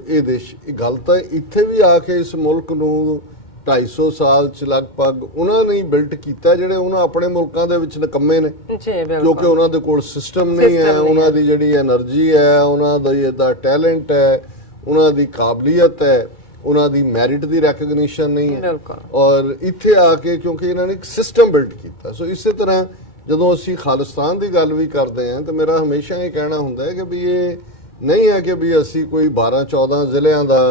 ਇਹ ਦੇਸ਼, ਇਹ ਗੱਲ ਤਾਂ ਇੱਥੇ ਵੀ ਆ ਕੇ ਇਸ ਮੁਲਕ ਨੂੰ 250 ਸਾਲ ਚ ਲਗਭਗ ਉਹਨਾਂ ਨੇ ਬਿਲਟ ਕੀਤਾ ਜਿਹੜੇ ਉਹਨਾਂ ਆਪਣੇ ਮੁਲਕਾਂ ਦੇ ਵਿੱਚ ਨਿਕੰਮੇ ਨੇ, ਜੀ ਬਿਲਕੁਲ ਕਿਉਂਕਿ ਉਹਨਾਂ ਦੇ ਕੋਲ ਸਿਸਟਮ ਨਹੀਂ ਹੈ, ਉਹਨਾਂ ਦੀ ਜਿਹੜੀ એનર્ਜੀ ਹੈ, ਉਹਨਾਂ ਦਾ ਇਹਦਾ ਟੈਲੈਂਟ ਹੈ, ਉਹਨਾਂ ਦੀ ਕਾਬਲੀਅਤ ਹੈ, ਉਹਨਾਂ ਦੀ ਮੈਰਿਟ ਦੀ ਰੈਕਗਨੀਸ਼ਨ ਨਹੀਂ ਹੈ। ਬਿਲਕੁਲ ਔਰ ਇੱਥੇ ਆ ਕੇ ਕਿਉਂਕਿ ਇਹਨਾਂ ਨੇ ਇੱਕ ਸਿਸਟਮ ਬਿਲਡ ਕੀਤਾ। ਸੋ ਇਸੇ ਤਰ੍ਹਾਂ ਜਦੋਂ ਅਸੀਂ ਖਾਲਿਸਤਾਨ ਦੀ ਗੱਲ ਵੀ ਕਰਦੇ ਹਾਂ ਤਾਂ ਮੇਰਾ ਹਮੇਸ਼ਾ ਇਹ ਕਹਿਣਾ ਹੁੰਦਾ ਹੈ ਕਿ ਵੀ ਇਹ ਨਹੀਂ ਹੈ ਕਿ ਵੀ ਅਸੀਂ ਕੋਈ 12-14 ਜ਼ਿਲ੍ਹਿਆਂ ਦਾ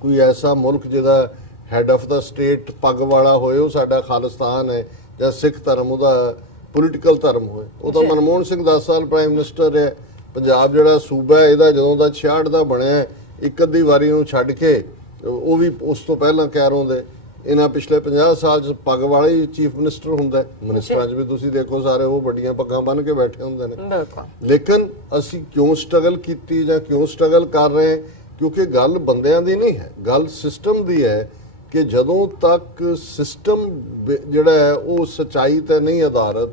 ਕੋਈ ਐਸਾ ਮੁਲਕ ਜਿਹਦਾ ਹੈਡ ਆਫ ਦਾ ਸਟੇਟ ਪੱਗ ਵਾਲਾ ਹੋਏ ਉਹ ਸਾਡਾ ਖਾਲਿਸਤਾਨ ਹੈ, ਜਾਂ ਸਿੱਖ ਧਰਮ ਉਹਦਾ ਪੋਲੀਟੀਕਲ ਧਰਮ ਹੋਏ। ਉਹ ਤਾਂ ਮਨਮੋਹਨ ਸਿੰਘ 10 ਸਾਲ ਪ੍ਰਾਈਮ ਮਿਨਿਸਟਰ ਹੈ। ਪੰਜਾਬ ਜਿਹੜਾ ਸੂਬਾ ਹੈ ਇਹਦਾ ਜਦੋਂ ਦਾ 66 ਦਾ ਬਣਿਆ, ਇੱਕ ਅੱਧੀ ਵਾਰੀ ਨੂੰ ਛੱਡ ਕੇ, ਉਹ ਵੀ ਉਸ ਤੋਂ ਪਹਿਲਾਂ ਕੈਰੋਂ ਦੇ, ਇਹਨਾਂ ਪਿਛਲੇ 50 ਸਾਲ ਚ ਪੱਗ ਵਾਲਾ ਹੀ ਚੀਫ ਮਿਨਿਸਟਰ ਹੁੰਦਾ। ਮਿਨਿਸਟਰਾਂ 'ਚ ਵੀ ਤੁਸੀਂ ਦੇਖੋ ਸਾਰੇ ਉਹ ਵੱਡੀਆਂ ਪੱਗਾਂ ਬੰਨ੍ਹ ਕੇ ਬੈਠੇ ਹੁੰਦੇ ਨੇ। ਬਿਲਕੁਲ ਲੇਕਿਨ ਅਸੀਂ ਕਿਉਂ ਸਟਰਗਲ ਕੀਤੀ ਜਾਂ ਕਿਉਂ ਸਟਰਗਲ ਕਰ ਰਹੇ ਹਾਂ? ਕਿਉਂਕਿ ਗੱਲ ਬੰਦਿਆਂ ਦੀ ਨਹੀਂ ਹੈ, ਗੱਲ ਸਿਸਟਮ ਦੀ ਹੈ ਕਿ ਜਦੋਂ ਤੱਕ ਸਿਸਟਮ ਜਿਹੜਾ ਹੈ ਉਹ ਸੱਚਾਈ ਤੇ ਨਹੀਂ ਆਧਾਰਿਤ,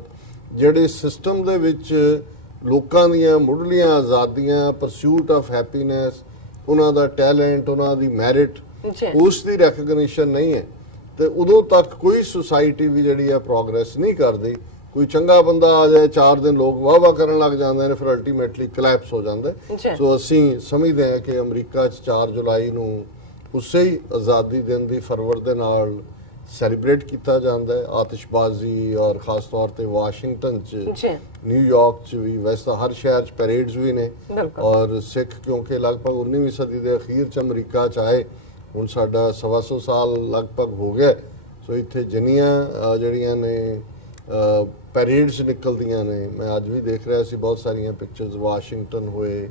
ਜਿਹੜੇ ਸਿਸਟਮ ਦੇ ਵਿੱਚ ਲੋਕਾਂ ਦੀਆਂ ਮੁੱਢਲੀਆਂ ਆਜ਼ਾਦੀਆਂ, ਪਰਸੂਟ ਆਫ ਹੈਪੀਨੈਸ, ਉਹਨਾਂ ਦਾ ਟੈਲੈਂਟ, ਉਹਨਾਂ ਦੀ ਮੈਰਿਟ, ਉਸ ਦੀ ਰੈਕਗਨੀਸ਼ਨ ਨਹੀਂ ਹੈ, ਤੇ ਉਦੋਂ ਤੱਕ ਕੋਈ ਸੁਸਾਇਟੀ ਵੀ ਜਿਹੜੀ ਹੈ ਪ੍ਰੋਗਰੈਸ ਨਹੀਂ ਕਰਦੀ। ਕੋਈ ਚੰਗਾ ਬੰਦਾ ਆ ਜਾਏ, 4 ਦਿਨ ਲੋਕ ਵਾਹ-ਵਾਹ ਕਰਨ ਲੱਗ ਜਾਂਦੇ ਨੇ, ਫਿਰ ਅਲਟੀਮੇਟਲੀ ਕਲੈਪਸ ਹੋ ਜਾਂਦਾ। ਸੋ ਅਸੀਂ ਸਮਝਦੇ ਹਾਂ ਕਿ ਅਮਰੀਕਾ 'ਚ 4 ਜੁਲਾਈ ਨੂੰ ਉਸੇ ਹੀ ਆਜ਼ਾਦੀ ਦਿਨ ਦੀ ਫਰਵਰ ਦੇ ਨਾਲ ਸੈਲੀਬ੍ਰੇਟ ਕੀਤਾ ਜਾਂਦਾ ਹੈ। ਆਤਿਸ਼ਬਾਜ਼ੀ, ਔਰ ਖਾਸ ਤੌਰ ਤੇ ਵਾਸ਼ਿੰਗਟਨ 'ਚ, ਨਿਊਯਾਰਕ 'ਚ ਵੀ, ਵੈਸੇ ਤਾਂ ਹਰ ਸ਼ਹਿਰ 'ਚ ਪੈਰੇਡਸ ਵੀ ਨੇ। ਔਰ ਸਿੱਖ ਕਿਉਂਕਿ ਲਗਭਗ 19ਵੀਂ ਸਦੀ ਦੇ ਅਖੀਰ 'ਚ ਅਮਰੀਕਾ 'ਚ ਆਏ, ਹੁਣ ਸਾਡਾ 125 ਸਾਲ ਲਗਭਗ ਹੋ ਗਿਆ। ਸੋ ਇੱਥੇ ਜਿੰਨੀਆਂ ਜਿਹੜੀਆਂ ਨੇ ਪੈਰੇਡਸ ਨਿਕਲਦੀਆਂ ਨੇ, ਮੈਂ ਅੱਜ ਵੀ ਦੇਖ ਰਿਹਾ ਸੀ ਬਹੁਤ ਸਾਰੀਆਂ ਪਿਕਚਰਸ, ਵਾਸ਼ਿੰਗਟਨ ਹੋਏ,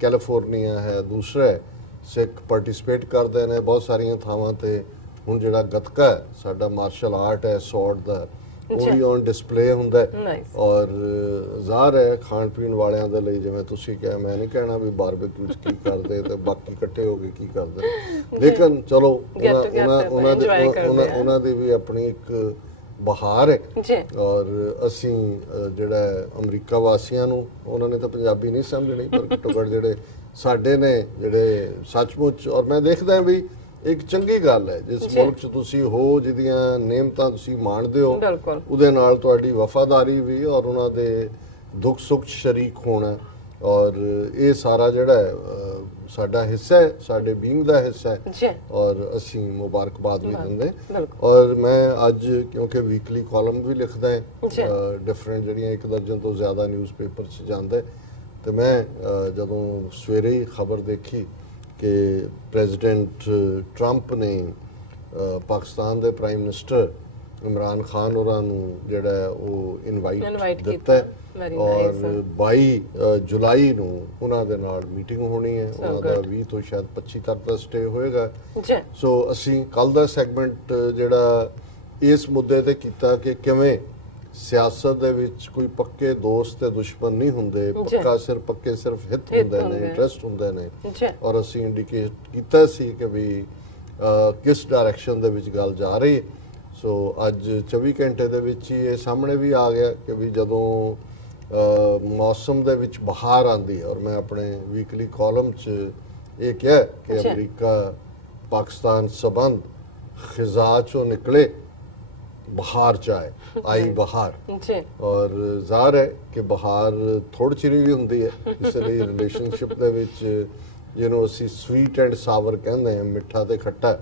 ਕੈਲੀਫੋਰਨੀਆ ਹੈ, ਦੂਸਰਾ ਹੈ, ਸਿੱਖ ਪਾਰਟਿਸਿਪੇਟ ਕਰਦੇ ਨੇ ਬਹੁਤ ਸਾਰੀਆਂ ਥਾਵਾਂ ਤੇ। ਹੁਣ ਜਿਹੜਾ ਗੱਤਕਾ ਹੈ ਸਾਡਾ ਮਾਰਸ਼ਲ ਆਰਟ ਹੈ ਸੌਰਡ ਦਾ, ਉਹ ਵੀ ਔਨ ਡਿਸਪਲੇ ਹੁੰਦਾ ਹੈ। Nice. ਔਰ ਜ਼ਾਹਰ ਹੈ ਖਾਣ ਪੀਣ ਵਾਲਿਆਂ ਦੇ ਲਈ, ਜਿਵੇਂ ਤੁਸੀਂ ਕਿਹਾ, ਮੈਂ ਨਹੀਂ ਕਹਿਣਾ ਵੀ ਬਾਰਬੇਕਿਊ ਚ ਕੀ ਕਰਦੇ ਤੇ ਬਾਕੀ ਇਕੱਠੇ ਹੋ ਕੇ ਕੀ ਕਰਦੇ, ਲੇਕਿਨ ਚਲੋ ਉਹਨਾਂ ਦੀ ਵੀ ਆਪਣੀ ਇੱਕ ਬਹਾਰ ਹੈ। ਔਰ ਅਸੀਂ ਜਿਹੜਾ ਅਮਰੀਕਾ ਵਾਸੀਆਂ ਨੂੰ, ਉਹਨਾਂ ਨੇ ਤਾਂ ਪੰਜਾਬੀ ਨਹੀਂ ਸਮਝਣੀ, ਪਰ ਘੱਟੋ ਘੱਟ ਜਿਹੜੇ ਸਾਡੇ ਨੇ, ਜਿਹੜੇ ਸੱਚਮੁੱਚ, ਔਰ ਮੈਂ ਦੇਖਦਾ ਵੀ ਇੱਕ ਚੰਗੀ ਗੱਲ ਹੈ ਜਿਸ ਮੁਲਕ 'ਚ ਤੁਸੀਂ ਹੋ, ਜਿਹਦੀਆਂ ਨਿਯਮਤਾਂ ਤੁਸੀਂ ਮੰਨਦੇ ਹੋ, ਉਹਦੇ ਨਾਲ ਤੁਹਾਡੀ ਵਫਾਦਾਰੀ ਵੀ, ਔਰ ਉਹਨਾਂ ਦੇ ਦੁੱਖ ਸੁੱਖ 'ਚ ਸ਼ਰੀਕ ਹੋਣਾ, ਔਰ ਇਹ ਸਾਰਾ ਜਿਹੜਾ ਹੈ ਸਾਡਾ ਹਿੱਸਾ ਹੈ, ਸਾਡੇ ਬੀਇੰਗ ਦਾ ਹਿੱਸਾ ਹੈ, ਔਰ ਅਸੀਂ ਮੁਬਾਰਕਬਾਦ ਵੀ ਦਿੰਦੇ। ਔਰ ਮੈਂ ਅੱਜ ਕਿਉਂਕਿ ਵੀਕਲੀ ਕਾਲਮ ਵੀ ਲਿਖਦਾ ਹੈ, ਡਿਫਰੈਂਟ ਜਿਹੜੀਆਂ 1 ਦਰਜਨ ਤੋਂ ਜ਼ਿਆਦਾ ਨਿਊਜ਼ਪੇਪਰ 'ਚ ਜਾਂਦਾ, ਤੇ ਮੈਂ ਜਦੋਂ ਸਵੇਰੇ ਹੀ ਖਬਰ ਦੇਖੀ ਕਿ ਪ੍ਰੈਜ਼ੀਡੈਂਟ ਟਰੰਪ ਨੇ ਪਾਕਿਸਤਾਨ ਦੇ ਪ੍ਰਾਈਮ ਮਿਨਿਸਟਰ ਇਮਰਾਨ ਖਾਨ ਹੋਰਾਂ ਨੂੰ ਜਿਹੜਾ ਉਹ ਇਨਵਾਈਟ ਦਿੱਤਾ ਹੈ, ਔਰ 22 ਜੁਲਾਈ ਨੂੰ ਉਹਨਾਂ ਦੇ ਨਾਲ ਮੀਟਿੰਗ ਹੋਣੀ ਹੈ। ਉਹਨਾਂ ਦਾ 20 ਤੋਂ ਸ਼ਾਇਦ 25 ਤੱਕ ਦਾ ਸਟੇ ਹੋਏਗਾ। ਸੋ ਅਸੀਂ ਕੱਲ ਦਾ ਸੈਗਮੈਂਟ ਜਿਹੜਾ ਇਸ ਮੁੱਦੇ ਤੇ ਕੀਤਾ ਕਿ ਕਿਵੇਂ ਸਿਆਸਤ ਦੇ ਵਿੱਚ ਕੋਈ ਪੱਕੇ ਦੋਸਤ ਤੇ ਦੁਸ਼ਮਣ ਨਹੀਂ ਹੁੰਦੇ, ਪੱਕੇ ਸਿਰਫ ਹਿੱਤ ਹੁੰਦੇ ਨੇ, ਇੰਟਰਸਟ ਹੁੰਦੇ ਨੇ, ਔਰ ਅਸੀਂ ਇੰਡੀਕੇਟ ਕੀਤਾ ਸੀ ਕਿ ਵੀ ਕਿਸ ਡਾਇਰੈਕਸ਼ਨ ਦੇ ਵਿੱਚ ਗੱਲ ਜਾ ਰਹੀ ਹੈ। ਸੋ ਅੱਜ 24 ਘੰਟੇ ਦੇ ਵਿੱਚ ਹੀ ਇਹ ਸਾਹਮਣੇ ਵੀ ਆ ਗਿਆ ਕਿ ਵੀ ਜਦੋਂ ਮੌਸਮ ਦੇ ਵਿੱਚ ਬਹਾਰ ਆਉਂਦੀ ਹੈ, ਔਰ ਮੈਂ ਆਪਣੇ ਵੀਕਲੀ ਕਾਲਮ 'ਚ ਇਹ ਕਿਹਾ ਕਿ ਅਮਰੀਕਾ ਪਾਕਿਸਤਾਨ ਸਬੰਧ ਖਿਜ਼ਾ 'ਚੋਂ ਨਿਕਲੇ, ਬਹਾਰ ਚਾਹੇ ਆਈ ਬਹਾਰ, ਔਰ ਜ਼ਾਹਰ ਹੈ ਕਿ ਬਹਾਰ ਥੋੜ੍ਹੀ ਚਿਰੀ ਵੀ ਹੁੰਦੀ ਹੈ, ਇਸ ਲਈ ਰਿਲੇਸ਼ਨਸ਼ਿਪ ਦੇ ਵਿੱਚ ਜਿਹਨੂੰ ਅਸੀਂ ਸਵੀਟ ਐਂਡ ਸਾਵਰ ਕਹਿੰਦੇ ਹਾਂ, ਮਿੱਠਾ ਤੇ ਖੱਟਾ,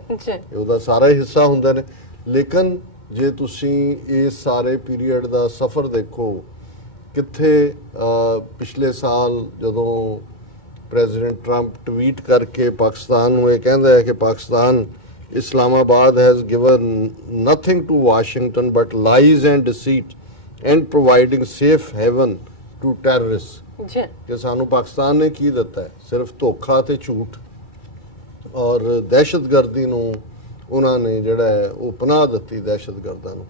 ਉਹਦਾ ਸਾਰਾ ਹੀ ਹਿੱਸਾ ਹੁੰਦਾ ਨੇ। ਲੇਕਿਨ ਜੇ ਤੁਸੀਂ ਇਸ ਸਾਰੇ ਪੀਰੀਅਡ ਦਾ ਸਫ਼ਰ ਦੇਖੋ, ਕਿੱਥੇ ਪਿਛਲੇ ਸਾਲ ਜਦੋਂ ਪ੍ਰੈਜ਼ੀਡੈਂਟ ਟਰੰਪ ਟਵੀਟ ਕਰਕੇ ਪਾਕਿਸਤਾਨ ਨੂੰ ਇਹ ਕਹਿੰਦਾ ਹੈ ਕਿ Pakistan Islamabad has given nothing to Washington but lies and deceit and providing safe haven to terrorists. ਕਿ ਸਾਨੂੰ ਪਾਕਿਸਤਾਨ ਨੇ ਕੀ ਦਿੱਤਾ ਹੈ? ਸਿਰਫ ਧੋਖਾ ਤੇ ਝੂਠ, ਔਰ ਦਹਿਸ਼ਤਗਰਦੀ ਨੂੰ ਉਹਨਾਂ ਨੇ ਜਿਹੜਾ ਹੈ ਉਹ ਪਨਾਹ ਦਿੱਤੀ ਦਹਿਸ਼ਤਗਰਦਾਂ ਨੂੰ।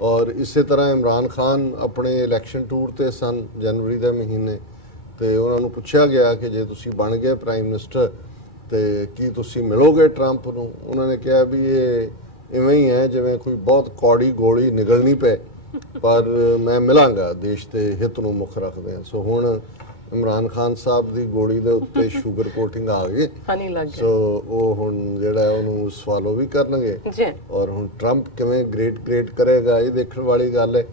ਔਰ ਇਸੇ ਤਰ੍ਹਾਂ ਇਮਰਾਨ ਖਾਨ ਆਪਣੇ ਇਲੈਕਸ਼ਨ ਟੂਰ ਤੇ ਸਨ ਜਨਵਰੀ ਦੇ ਮਹੀਨੇ, ਤੇ ਉਹਨਾਂ ਨੂੰ ਪੁੱਛਿਆ ਗਿਆ ਕਿ ਜੇ ਤੁਸੀਂ ਬਣ ਗਏ ਪ੍ਰਾਈਮ ਮਿਨਿਸਟਰ ਤੇ ਕੀ ਤੁਸੀਂ ਮਿਲੋਗੇ ਟਰੰਪ ਨੂੰ? ਉਹਨਾਂ ਨੇ ਕਿਹਾ ਵੀ ਇਹ ਇਵੇਂ ਹੀ ਹੈ ਜਿਵੇਂ ਕੋਈ ਬਹੁਤ ਕੌੜੀ ਗੋਲੀ ਨਿਗਲਣੀ ਪਏ, ਪਰ ਮੈਂ ਮਿਲਾਂਗਾ, ਦੇਸ਼ ਦੇ ਹਿੱਤ ਨੂੰ ਮੁੱਖ ਰੱਖਦੇ ਹਾਂ। ਸੋ ਹੁਣ ਇਮਰਾਨ ਖਾਨ ਸਾਹਿਬ ਦੀ ਗੋਲੀ ਦੇ ਉੱਤੇ ਸ਼ੂਗਰ ਕੋਟਿੰਗ ਆ ਗਈ, ਸੋ ਉਹ ਹੁਣ ਜਿਹੜਾ ਉਹਨੂੰ ਸਵਾਲੋ ਵੀ ਕਰਨਗੇ, ਔਰ ਹੁਣ ਟਰੰਪ ਕਿਵੇਂ ਗ੍ਰੇਟ ਕਰੇਗਾ ਇਹ ਦੇਖਣ ਵਾਲੀ ਗੱਲ ਹੈ।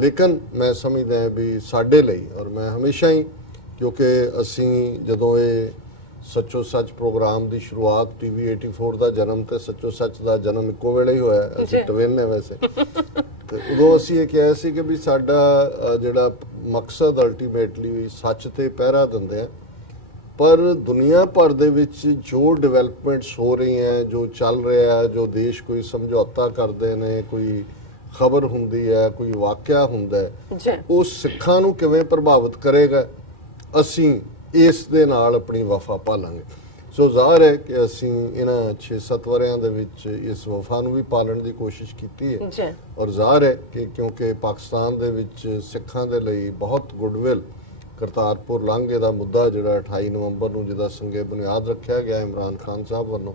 ਲੇਕਿਨ ਮੈਂ ਸਮਝਦਾ ਵੀ ਸਾਡੇ ਲਈ, ਔਰ ਮੈਂ ਹਮੇਸ਼ਾ ਹੀ, ਕਿਉਂਕਿ ਅਸੀਂ ਜਦੋਂ ਇਹ ਸੱਚੋ ਸੱਚ ਪ੍ਰੋਗਰਾਮ ਦੀ ਸ਼ੁਰੂਆਤ, TV 84 ਦਾ ਜਨਮ ਤੇ ਸੱਚੋ ਸੱਚ ਦਾ ਜਨਮ ਇੱਕੋ ਵੇਲੇ ਹੀ ਹੋਇਆ, ਅਸੀਂ ਟਵਿਨ ਨੇ ਵੈਸੇ, ਤੇ ਉਦੋਂ ਅਸੀਂ ਇਹ ਕਿਹਾ ਸੀ ਕਿ ਵੀ ਸਾਡਾ ਜਿਹੜਾ ਮਕਸਦ ਅਲਟੀਮੇਟਲੀ ਸੱਚ ਤੇ ਪਹਿਰਾ ਦਿੰਦੇ ਆ, ਪਰ ਦੁਨੀਆ ਭਰ ਦੇ ਵਿੱਚ ਜੋ ਡਿਵੈਲਪਮੈਂਟਸ ਹੋ ਰਹੀਆਂ, ਜੋ ਚੱਲ ਰਿਹਾ, ਜੋ ਦੇਸ਼ ਕੋਈ ਸਮਝੌਤਾ ਕਰਦੇ ਨੇ, ਕੋਈ ਖਬਰ ਹੁੰਦੀ ਹੈ, ਕੋਈ ਵਾਕਿਆ ਹੁੰਦਾ ਹੈ, ਉਹ ਸਿੱਖਾਂ ਨੂੰ ਕਿਵੇਂ ਪ੍ਰਭਾਵਿਤ ਕਰੇਗਾ, ਅਸੀਂ ਇਸ ਦੇ ਨਾਲ ਆਪਣੀ ਵਫਾ ਪਾਲਾਂਗੇ। ਸੋ ਜ਼ਾਹਰ ਹੈ ਕਿ ਅਸੀਂ ਇਹਨਾਂ 6-7 ਵਰਿਆਂ ਦੇ ਵਿੱਚ ਇਸ ਵਫਾ ਨੂੰ ਵੀ ਪਾਲਣ ਦੀ ਕੋਸ਼ਿਸ਼ ਕੀਤੀ ਹੈ, ਔਰ ਜ਼ਾਹਰ ਹੈ ਕਿ ਕਿਉਂਕਿ ਪਾਕਿਸਤਾਨ ਦੇ ਵਿੱਚ ਸਿੱਖਾਂ ਦੇ ਲਈ ਬਹੁਤ ਗੁੱਡਵਿਲ, ਕਰਤਾਰਪੁਰ ਲਾਂਘੇ ਦਾ ਮੁੱਦਾ ਜਿਹੜਾ 28 ਨਵੰਬਰ ਨੂੰ ਜਿਹਦਾ ਸੰਗੇ ਬੁਨਿਆਦ ਰੱਖਿਆ ਗਿਆ ਇਮਰਾਨ ਖਾਨ ਸਾਹਿਬ ਵੱਲੋਂ,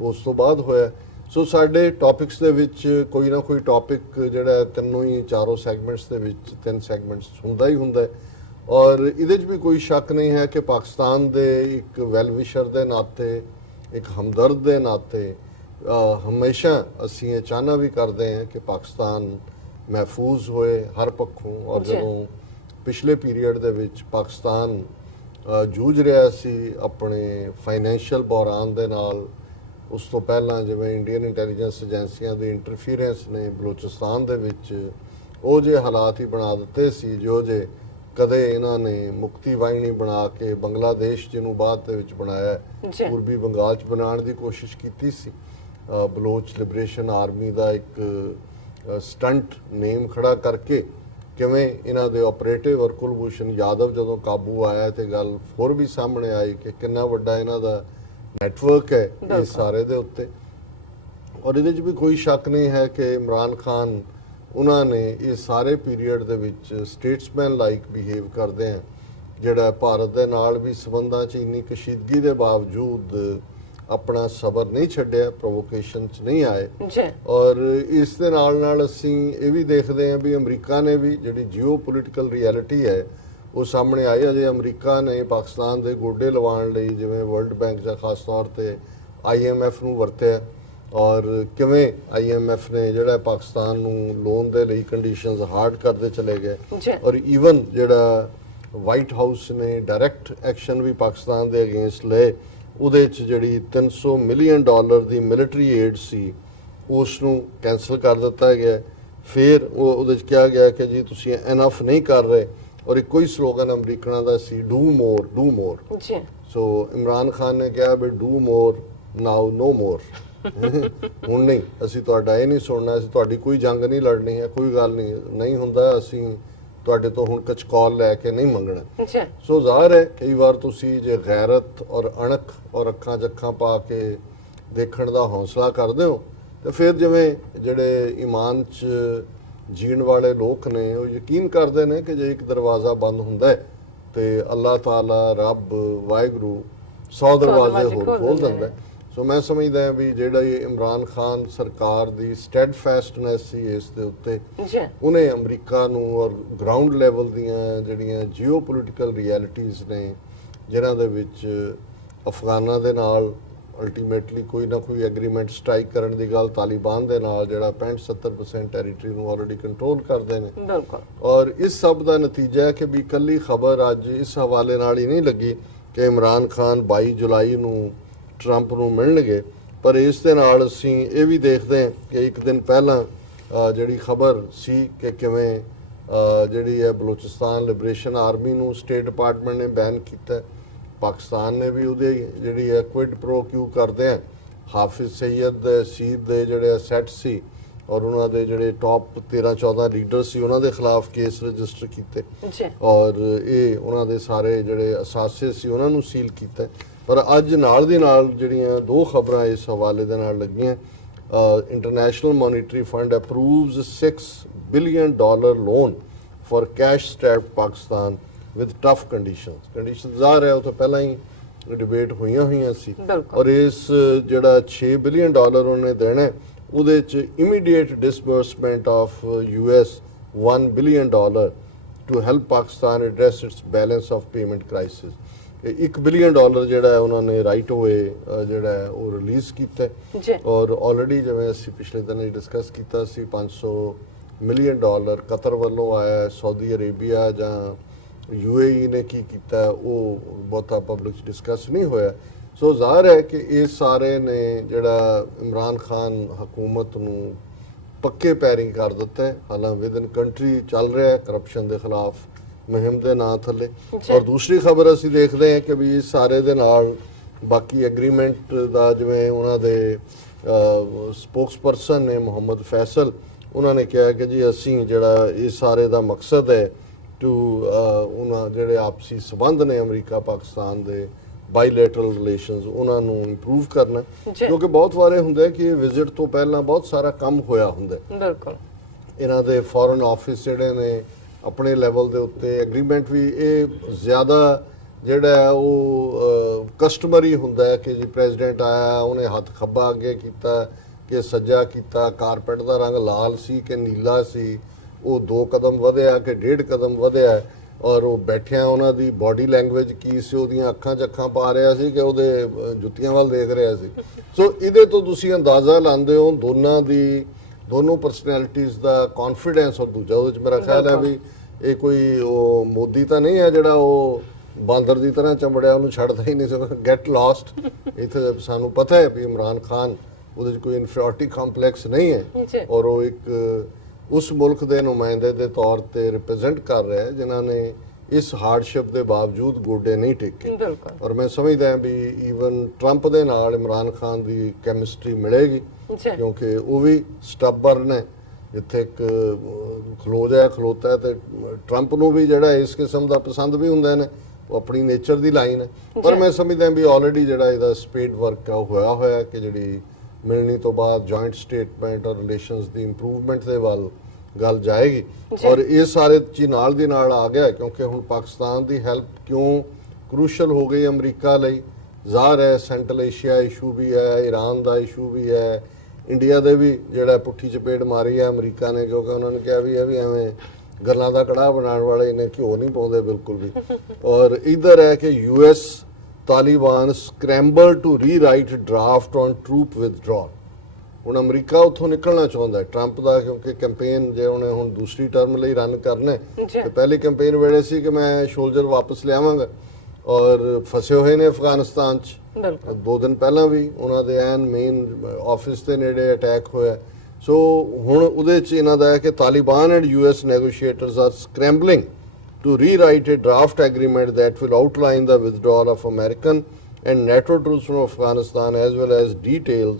ਉਸ ਤੋਂ ਬਾਅਦ ਹੋਇਆ। ਸੋ ਸਾਡੇ ਟੌਪਿਕਸ ਦੇ ਵਿੱਚ ਕੋਈ ਨਾ ਕੋਈ ਟੌਪਿਕ ਜਿਹੜਾ ਤਿੰਨੋਂ ਹੀ ਚਾਰੋਂ ਸੈਗਮੈਂਟਸ ਦੇ ਵਿੱਚ 3 ਸੈਗਮੈਂਟਸ ਹੁੰਦਾ ਹੀ ਹੁੰਦਾ ਹੈ, ਔਰ ਇਹਦੇ 'ਚ ਵੀ ਕੋਈ ਸ਼ੱਕ ਨਹੀਂ ਹੈ ਕਿ ਪਾਕਿਸਤਾਨ ਦੇ ਇੱਕ ਵੈਲ ਵਿਸ਼ਰ ਦੇ ਨਾਤੇ, ਇੱਕ ਹਮਦਰਦ ਦੇ ਨਾਤੇ ਹਮੇਸ਼ਾ ਅਸੀਂ ਇਹ ਚਾਹਨਾ ਵੀ ਕਰਦੇ ਹਾਂ ਕਿ ਪਾਕਿਸਤਾਨ ਮਹਿਫੂਜ਼ ਹੋਏ ਹਰ ਪੱਖੋਂ। ਔਰ ਜਦੋਂ ਪਿਛਲੇ ਪੀਰੀਅਡ ਦੇ ਵਿੱਚ ਪਾਕਿਸਤਾਨ ਜੂਝ ਰਿਹਾ ਸੀ ਆਪਣੇ ਫਾਈਨੈਂਸ਼ੀਅਲ ਬੁਹਰਾਨ ਦੇ ਨਾਲ, ਉਸ ਤੋਂ ਪਹਿਲਾਂ ਜਿਵੇਂ ਇੰਡੀਅਨ ਇੰਟੈਲੀਜੈਂਸ ਏਜੰਸੀਆਂ ਦੀ ਇੰਟਰਫੀਰੈਂਸ ਨੇ ਬਲੋਚਿਸਤਾਨ ਦੇ ਵਿੱਚ ਉਹ ਜਿਹੇ ਹਾਲਾਤ ਹੀ ਬਣਾ ਦਿੱਤੇ ਸੀ ਜੋ ਜੇ ਕਦੇ ਇਹਨਾਂ ਨੇ ਮੁਕਤੀ ਵਾਹਿਨੀ ਬਣਾ ਕੇ ਬੰਗਲਾਦੇਸ਼ ਜਿਹਨੂੰ ਬਾਅਦ ਦੇ ਵਿੱਚ ਬਣਾਇਆ ਪੂਰਬੀ ਬੰਗਾਲ 'ਚ ਬਣਾਉਣ ਦੀ ਕੋਸ਼ਿਸ਼ ਕੀਤੀ ਸੀ। ਬਲੋਚ ਲਿਬਰੇਸ਼ਨ ਆਰਮੀ ਦਾ ਇੱਕ ਸਟੰਟ ਨੇਮ ਖੜਾ ਕਰਕੇ ਕਿਵੇਂ ਇਹਨਾਂ ਦੇ ਆਪਰੇਟਿਵ ਔਰ ਕੁਲਭੂਸ਼ਣ ਯਾਦਵ ਜਦੋਂ ਕਾਬੂ ਆਇਆ ਤੇ ਗੱਲ ਹੋਰ ਵੀ ਸਾਹਮਣੇ ਆਈ ਕਿ ਕਿੰਨਾ ਵੱਡਾ ਇਹਨਾਂ ਦਾ ਨੈਟਵਰਕ ਹੈ ਇਸ ਸਾਰੇ ਦੇ ਉੱਤੇ। ਔਰ ਇਹਦੇ 'ਚ ਵੀ ਕੋਈ ਸ਼ੱਕ ਨਹੀਂ ਹੈ ਕਿ ਇਮਰਾਨ ਖਾਨ ਉਹਨਾਂ ਨੇ ਇਹ ਸਾਰੇ ਪੀਰੀਅਡ ਦੇ ਵਿੱਚ ਸਟੇਟਸਮੈਨ ਲਾਈਕ ਬਿਹੇਵ ਕਰਦੇ ਆ, ਜਿਹੜਾ ਭਾਰਤ ਦੇ ਨਾਲ ਵੀ ਸਬੰਧਾਂ 'ਚ ਇੰਨੀ ਕਸ਼ੀਦਗੀ ਦੇ ਬਾਵਜੂਦ ਆਪਣਾ ਸਬਰ ਨਹੀਂ ਛੱਡਿਆ, ਪ੍ਰੋਵੋਕੇਸ਼ਨ 'ਚ ਨਹੀਂ ਆਏ। ਔਰ ਇਸ ਦੇ ਨਾਲ ਅਸੀਂ ਇਹ ਵੀ ਦੇਖਦੇ ਹਾਂ ਵੀ ਅਮਰੀਕਾ ਨੇ ਵੀ ਜਿਹੜੀ ਜੀਓ ਪੋਲੀਟੀਕਲ ਰਿਐਲਿਟੀ ਹੈ ਉਹ ਸਾਹਮਣੇ ਆਈ। ਅਜੇ ਅਮਰੀਕਾ ਨੇ ਪਾਕਿਸਤਾਨ ਦੇ ਗੋਡੇ ਲਵਾਉਣ ਲਈ ਜਿਵੇਂ ਵਰਲਡ ਬੈਂਕ ਜਾਂ ਖਾਸ ਤੌਰ ਤੇ IMF ਨੂੰ ਵਰਤਿਆ, ਔਰ ਕਿਵੇਂ IMF ਨੇ ਜਿਹੜਾ ਪਾਕਿਸਤਾਨ ਨੂੰ ਲੋਨ ਦੇ ਲਈ ਕੰਡੀਸ਼ਨਸ ਹਾਰਡ ਕਰਦੇ ਚਲੇ ਗਏ। ਔਰ ਈਵਨ ਜਿਹੜਾ ਵਾਈਟ ਹਾਊਸ ਨੇ ਡਾਇਰੈਕਟ ਐਕਸ਼ਨ ਵੀ ਪਾਕਿਸਤਾਨ ਦੇ ਅਗੇਂਸਟ ਲਏ, ਉਹਦੇ 'ਚ ਜਿਹੜੀ $300 ਮਿਲੀਅਨ ਦੀ ਮਿਲਟਰੀ ਏਡ ਸੀ ਉਸ ਨੂੰ ਕੈਂਸਲ ਕਰ ਦਿੱਤਾ ਗਿਆ। ਫਿਰ ਉਹਦੇ 'ਚ ਕਿਹਾ ਗਿਆ ਕਿ ਜੀ ਤੁਸੀਂ ਇਨਫ ਨਹੀਂ ਕਰ ਰਹੇ, ਔਰ ਇੱਕੋ ਹੀ ਸਲੋਗਨ ਅਮਰੀਕਨਾਂ ਦਾ ਸੀ do more do more. So Imran Khan ਨੇ ਕਿਹਾ ਵੀ ਡੂ ਮੋਰ ਨਾਓ ਨੋ ਮੋਰ, ਹੁਣ ਨਹੀਂ, ਅਸੀਂ ਤੁਹਾਡਾ ਇਹ ਨਹੀਂ ਸੁਣਨਾ, ਅਸੀਂ ਤੁਹਾਡੀ ਕੋਈ ਜੰਗ ਨਹੀਂ ਲੜਨੀ ਹੈ, ਕੋਈ ਗੱਲ ਨਹੀਂ ਹੁੰਦਾ, ਅਸੀਂ ਤੁਹਾਡੇ ਤੋਂ ਹੁਣ ਕਚਕੌਲ ਲੈ ਕੇ ਨਹੀਂ ਮੰਗਣਾ। ਸੋ ਜ਼ਾਹਰ ਹੈ ਕਈ ਵਾਰ ਤੁਸੀਂ ਜੇ ਗੈਰਤ ਔਰ ਅਣਖ ਔਰ ਅੱਖਾਂ 'ਚ ਅੱਖਾਂ ਪਾ ਕੇ ਦੇਖਣ ਦਾ ਹੌਸਲਾ ਕਰਦੇ ਹੋ ਤੇ ਫਿਰ ਜਿਵੇਂ ਜਿਹੜੇ ਈਮਾਨ 'ਚ ਜੀਣ ਵਾਲੇ ਲੋਕ ਨੇ ਉਹ ਯਕੀਨ ਕਰਦੇ ਨੇ ਕਿ ਜੇ ਇੱਕ ਦਰਵਾਜ਼ਾ ਬੰਦ ਹੁੰਦਾ ਹੈ ਤੇ ਅੱਲਾਹ ਤਾਲਾ ਰੱਬ ਵਾਹਿਗੁਰੂ 100 ਦਰਵਾਜ਼ੇ ਹੋਰ ਖੋਲ ਦਿੰਦਾ। ਸੋ ਮੈਂ ਸਮਝਦਾ ਹਾਂ ਵੀ ਜਿਹੜਾ ਇਹ ਇਮਰਾਨ ਖਾਨ ਸਰਕਾਰ ਦੀ ਸਟੈਡਫੈਸਟਨੈਸ ਸੀ ਇਸ ਦੇ ਉੱਤੇ, ਉਹਨੇ ਅਮਰੀਕਾ ਨੂੰ ਔਰ ਗਰਾਊਂਡ ਲੈਵਲ ਦੀਆਂ ਜਿਹੜੀਆਂ ਜੀਓ ਪੋਲੀਟੀਕਲ ਰਿਐਲਿਟੀਜ਼ ਨੇ ਜਿਨ੍ਹਾਂ ਦੇ ਵਿੱਚ ਅਫਗਾਨਾਂ ਦੇ ਨਾਲ ਅਲਟੀਮੇਟਲੀ ਕੋਈ ਨਾ ਕੋਈ ਐਗਰੀਮੈਂਟ ਸਟ੍ਰਾਈਕ ਕਰਨ ਦੀ ਗੱਲ, ਤਾਲਿਬਾਨ ਦੇ ਨਾਲ ਜਿਹੜਾ 65-70% ਟੈਰੀਟਰੀ ਨੂੰ ਆਲਰੇਡੀ ਕੰਟਰੋਲ ਕਰਦੇ ਨੇ। ਔਰ ਇਸ ਸਭ ਦਾ ਨਤੀਜਾ ਹੈ ਕਿ ਵੀ ਇਕੱਲੀ ਖਬਰ ਅੱਜ ਇਸ ਹਵਾਲੇ ਨਾਲ ਹੀ ਨਹੀਂ ਲੱਗੀ ਕਿ ਇਮਰਾਨ ਖਾਨ 22 ਜੁਲਾਈ ਨੂੰ ਟਰੰਪ ਨੂੰ ਮਿਲਣਗੇ, ਪਰ ਇਸ ਦੇ ਨਾਲ ਅਸੀਂ ਇਹ ਵੀ ਦੇਖਦੇ ਹਾਂ ਕਿ ਇੱਕ ਦਿਨ ਪਹਿਲਾਂ ਜਿਹੜੀ ਖਬਰ ਸੀ ਕਿ ਕਿਵੇਂ ਜਿਹੜੀ ਹੈ ਬਲੋਚਿਸਤਾਨ ਲਿਬਰੇਸ਼ਨ ਆਰਮੀ ਨੂੰ ਸਟੇਟ ਡਿਪਾਰਟਮੈਂਟ ਨੇ ਬੈਨ ਕੀਤਾ, ਪਾਕਿਸਤਾਨ ਨੇ ਵੀ ਉਹਦੇ ਜਿਹੜੀ ਹੈ ਕੁਇਟ ਪ੍ਰੋ ਕਿਊ ਕਰਦੇ ਆ। ਹਾਫਿਜ਼ ਸਈਦ ਸੀਦ ਦੇ ਜਿਹੜੇ ਅਸੈਟ ਸੀ ਔਰ ਉਹਨਾਂ ਦੇ ਜਿਹੜੇ ਟੌਪ 13-14 ਲੀਡਰ ਸੀ ਉਹਨਾਂ ਦੇ ਖਿਲਾਫ ਕੇਸ ਰਜਿਸਟਰ ਕੀਤੇ, ਔਰ ਇਹ ਉਹਨਾਂ ਦੇ ਸਾਰੇ ਜਿਹੜੇ ਅਸਾਸੇ ਸੀ ਉਹਨਾਂ ਨੂੰ ਸੀਲ ਕੀਤਾ। ਪਰ ਅੱਜ ਨਾਲ ਦੀ ਨਾਲ ਜਿਹੜੀਆਂ ਦੋ ਖਬਰਾਂ ਇਸ ਹਵਾਲੇ ਦੇ ਨਾਲ ਲੱਗੀਆਂ, international monetary fund approves $6 billion loan for cash strapped Pakistan with tough conditions. ਜ਼ਾਹਰ ਹੈ ਉਹ ਤੋਂ ਪਹਿਲਾਂ ਹੀ ਡਿਬੇਟ ਹੋਈਆਂ ਸੀ, ਔਰ ਇਸ ਜਿਹੜਾ $6 ਬਿਲੀਅਨ ਉਹਨੇ ਦੇਣਾ ਉਹਦੇ 'ਚ immediate disbursement of US $1 billion to help Pakistan address its balance of payment crisis. $1 billion ਜਿਹੜਾ ਉਹਨਾਂ ਨੇ ਰਾਈਟ ਅਵੇ ਜਿਹੜਾ ਉਹ ਰਿਲੀਜ਼ ਕੀਤਾ, ਔਰ ਆਲਰੇਡੀ ਜਿਵੇਂ ਅਸੀਂ ਪਿਛਲੇ ਦਿਨ ਹੀ ਡਿਸਕਸ ਕੀਤਾ ਸੀ $500 ਮਿਲੀਅਨ ਕਤਰ ਵੱਲੋਂ ਆਇਆ, ਸਾਊਦੀ ਅਰੇਬੀਆ ਜਾਂ UAE ਨੇ ਕੀ ਕੀਤਾ ਉਹ ਬਹੁਤਾ ਪਬਲਿਕ 'ਚ ਡਿਸਕਸ ਨਹੀਂ ਹੋਇਆ। ਸੋ ਜ਼ਾਹਰ ਹੈ ਕਿ ਇਹ ਸਾਰੇ ਨੇ ਜਿਹੜਾ ਇਮਰਾਨ ਖਾਨ ਹਕੂਮਤ ਨੂੰ ਪੱਕੇ ਪੈਰਿੰਗ ਕਰ ਦਿੱਤਾ ਹੈ। ਹਾਲਾਂ ਵਿਦ ਇਨ ਕੰਟਰੀ ਚੱਲ ਰਿਹਾ ਹੈ ਕਰਪਸ਼ਨ ਦੇ ਖਿਲਾਫ ਮੁਹਿੰਮ ਦੇ ਨਾਂ ਥੱਲੇ। ਔਰ ਦੂਸਰੀ ਖਬਰ ਅਸੀਂ ਦੇਖਦੇ ਹਾਂ ਕਿ ਵੀ ਇਸ ਸਾਰੇ ਦੇ ਨਾਲ ਬਾਕੀ ਐਗਰੀਮੈਂਟ ਦਾ ਜਿਵੇਂ ਉਹਨਾਂ ਦੇ ਸਪੋਕਸਪਰਸਨ ਨੇ ਮੁਹੰਮਦ ਫੈਸਲ, ਉਹਨਾਂ ਨੇ ਕਿਹਾ ਕਿ ਜੀ ਅਸੀਂ ਜਿਹੜਾ ਇਸ ਸਾਰੇ ਦਾ ਮਕਸਦ ਹੈ ਟੂ ਉਹਨਾਂ ਜਿਹੜੇ ਆਪਸੀ ਸਬੰਧ ਨੇ ਅਮਰੀਕਾ ਪਾਕਿਸਤਾਨ ਦੇ ਬਾਇਲੇਟਰਲ ਰਿਲੇਸ਼ਨਸ ਉਹਨਾਂ ਨੂੰ ਇੰਪਰੂਵ ਕਰਨਾ, ਕਿਉਂਕਿ ਬਹੁਤ ਵਾਰੇ ਹੁੰਦੇ ਕਿ ਵਿਜ਼ਿਟ ਤੋਂ ਪਹਿਲਾਂ ਬਹੁਤ ਸਾਰਾ ਕੰਮ ਹੋਇਆ ਹੁੰਦਾ। ਬਿਲਕੁਲ ਇਹਨਾਂ ਦੇ ਫੋਰਨ ਆਫਿਸ ਜਿਹੜੇ ਨੇ ਆਪਣੇ ਲੈਵਲ ਦੇ ਉੱਤੇ ਐਗਰੀਮੈਂਟ ਵੀ ਇਹ ਜ਼ਿਆਦਾ ਜਿਹੜਾ ਉਹ ਕਸਟਮਰੀ ਹੁੰਦਾ ਹੈ ਕਿ ਜੀ ਪ੍ਰੈਜ਼ੀਡੈਂਟ ਆਇਆ ਉਹਨੇ ਹੱਥ ਖੱਬਾ ਅੱਗੇ ਕੀਤਾ ਕਿ ਸੱਜਾ ਕੀਤਾ, ਕਾਰਪੈਟ ਦਾ ਰੰਗ ਲਾਲ ਸੀ ਕਿ ਨੀਲਾ ਸੀ, ਉਹ 2 ਕਦਮ ਵਧਿਆ ਕਿ 1.5 ਕਦਮ ਵਧਿਆ, ਔਰ ਉਹ ਬੈਠਿਆ ਉਹਨਾਂ ਦੀ ਬਾਡੀ ਲੈਂਗੁਏਜ ਕੀ ਸੀ, ਉਹਦੀਆਂ ਅੱਖਾਂ 'ਚ ਅੱਖਾਂ ਪਾ ਰਿਹਾ ਸੀ ਕਿ ਉਹਦੇ ਜੁੱਤੀਆਂ ਵੱਲ ਦੇਖ ਰਿਹਾ ਸੀ। ਸੋ ਇਹਦੇ ਤੋਂ ਤੁਸੀਂ ਅੰਦਾਜ਼ਾ ਲਾਉਂਦੇ ਹੋ ਦੋਨੋਂ ਪਰਸਨੈਲਿਟੀਜ਼ ਦਾ ਕੌਨਫੀਡੈਂਸ। ਔਰ ਦੂਜਾ ਉਹਦੇ 'ਚ ਮੇਰਾ ਖਿਆਲ ਹੈ ਵੀ ਇਹ ਕੋਈ ਉਹ ਮੋਦੀ ਤਾਂ ਨਹੀਂ ਹੈ ਜਿਹੜਾ ਉਹ ਬਾਂਦਰ ਦੀ ਤਰ੍ਹਾਂ ਚਮੜਿਆ ਉਹਨੂੰ ਛੱਡਦਾ ਹੀ ਨਹੀਂ ਸੀ, ਗੈਟ ਲਾਸਟ। ਇੱਥੇ ਸਾਨੂੰ ਪਤਾ ਹੈ ਵੀ ਇਮਰਾਨ ਖਾਨ ਉਹਦੇ 'ਚ ਕੋਈ ਇਨਫੀਰੀਅਰਿਟੀ ਕੰਪਲੈਕਸ ਨਹੀਂ ਹੈ, ਔਰ ਉਹ ਇੱਕ ਉਸ ਮੁਲਕ ਦੇ ਨੁਮਾਇੰਦੇ ਦੇ ਤੌਰ ਤੇ ਰਿਪਰੈਜ਼ੈਂਟ ਕਰ ਰਿਹਾ ਹੈ ਜਿਨ੍ਹਾਂ ਨੇ ਇਸ ਹਾਰਡਸ਼ਿਪ ਦੇ ਬਾਵਜੂਦ ਗੋਡੇ ਨਹੀਂ ਟੇਕੇ। ਬਿਲਕੁਲ ਔਰ ਮੈਂ ਸਮਝਦਾ ਹਾਂ ਵੀ ਈਵਨ ਟਰੰਪ ਦੇ ਨਾਲ ਇਮਰਾਨ ਖਾਨ ਦੀ ਕੈਮਿਸਟਰੀ ਮਿਲੇਗੀ, ਜੀ ਕਿਉਂਕਿ ਉਹ ਵੀ ਸਟੱਬਰਨ ਹੈ। ਜਿੱਥੇ ਇੱਕ ਖਲੋਤਾ ਹੈ ਤੇ ਟਰੰਪ ਨੂੰ ਵੀ ਜਿਹੜਾ ਇਸ ਕਿਸਮ ਦਾ ਪਸੰਦ ਵੀ ਹੁੰਦੇ ਨੇ, ਉਹ ਆਪਣੀ ਨੇਚਰ ਦੀ ਲਾਈਨ ਹੈ। ਪਰ ਮੈਂ ਸਮਝਦਾ ਵੀ ਆਲਰੇਡੀ ਜਿਹੜਾ ਇਹਦਾ ਸਪੇਡ ਵਰਕ ਆ ਉਹ ਹੋਇਆ ਕਿ ਜਿਹੜੀ ਮਿਲਣੀ ਤੋਂ ਬਾਅਦ ਜੁਆਇੰਟ ਸਟੇਟਮੈਂਟ ਔਰ ਰਿਲੇਸ਼ਨਸ ਦੀ ਇੰਪਰੂਵਮੈਂਟ ਦੇ ਵੱਲ ਗੱਲ ਜਾਏਗੀ। ਔਰ ਇਹ ਸਾਰੇ ਚੀਜ਼ ਨਾਲ ਦੀ ਨਾਲ ਆ ਗਿਆ, ਕਿਉਂਕਿ ਹੁਣ ਪਾਕਿਸਤਾਨ ਦੀ ਹੈਲਪ ਕਿਉਂ ਕ੍ਰੂਸ਼ਲ ਹੋ ਗਈ ਅਮਰੀਕਾ ਲਈ, ਜ਼ਾਹਰ ਹੈ ਸੈਂਟਰਲ ਏਸ਼ੀਆ ਇਸ਼ੂ ਵੀ ਹੈ, ਈਰਾਨ ਦਾ ਇਸ਼ੂ ਵੀ ਹੈ, ਇੰਡੀਆ ਦੇ ਵੀ ਜਿਹੜਾ ਪੁੱਠੀ ਚਪੇੜ ਮਾਰੀ ਹੈ ਅਮਰੀਕਾ ਨੇ, ਕਿਉਂਕਿ ਉਹਨਾਂ ਨੇ ਕਿਹਾ ਵੀ ਐਵੇਂ ਗੱਲਾਂ ਦਾ ਕੜਾਹ ਬਣਾਉਣ ਵਾਲੇ ਨੇ ਘਿਓ ਨਹੀਂ ਪਾਉਂਦੇ ਬਿਲਕੁਲ ਵੀ। ਔਰ ਇਧਰ ਹੈ ਕਿ US Taliban scramble to rewrite draft on troop withdrawal. ਹੁਣ ਅਮਰੀਕਾ ਉੱਥੋਂ ਨਿਕਲਣਾ ਚਾਹੁੰਦਾ ਹੈ ਟਰੰਪ ਦਾ, ਕਿਉਂਕਿ ਕੈਂਪੇਨ ਜੇ ਉਹਨੇ ਹੁਣ ਦੂਸਰੀ ਟਰਮ ਲਈ ਰਨ ਕਰਨਾ ਹੈ, ਤੇ ਪਹਿਲੀ ਕੈਂਪੇਨ ਵੇਲੇ ਸੀ ਕਿ ਮੈਂ ਸ਼ੋਲਜਰ ਵਾਪਸ ਲਿਆਵਾਂਗਾ, ਔਰ ਫਸੇ ਹੋਏ ਨੇ ਅਫਗਾਨਿਸਤਾਨ 'ਚ। 2 ਦਿਨ ਪਹਿਲਾਂ ਵੀ ਉਹਨਾਂ ਦੇ ਐਨ ਮੇਨ ਆਫਿਸ ਦੇ ਨੇੜੇ ਅਟੈਕ ਹੋਇਆ। ਸੋ ਹੁਣ ਉਹਦੇ 'ਚ ਇਹਨਾਂ ਦਾ ਹੈ ਕਿ Taliban and US negotiators are scrambling to rewrite a draft agreement that will outline the withdrawal of American and NATO troops from Afghanistan, as well as detail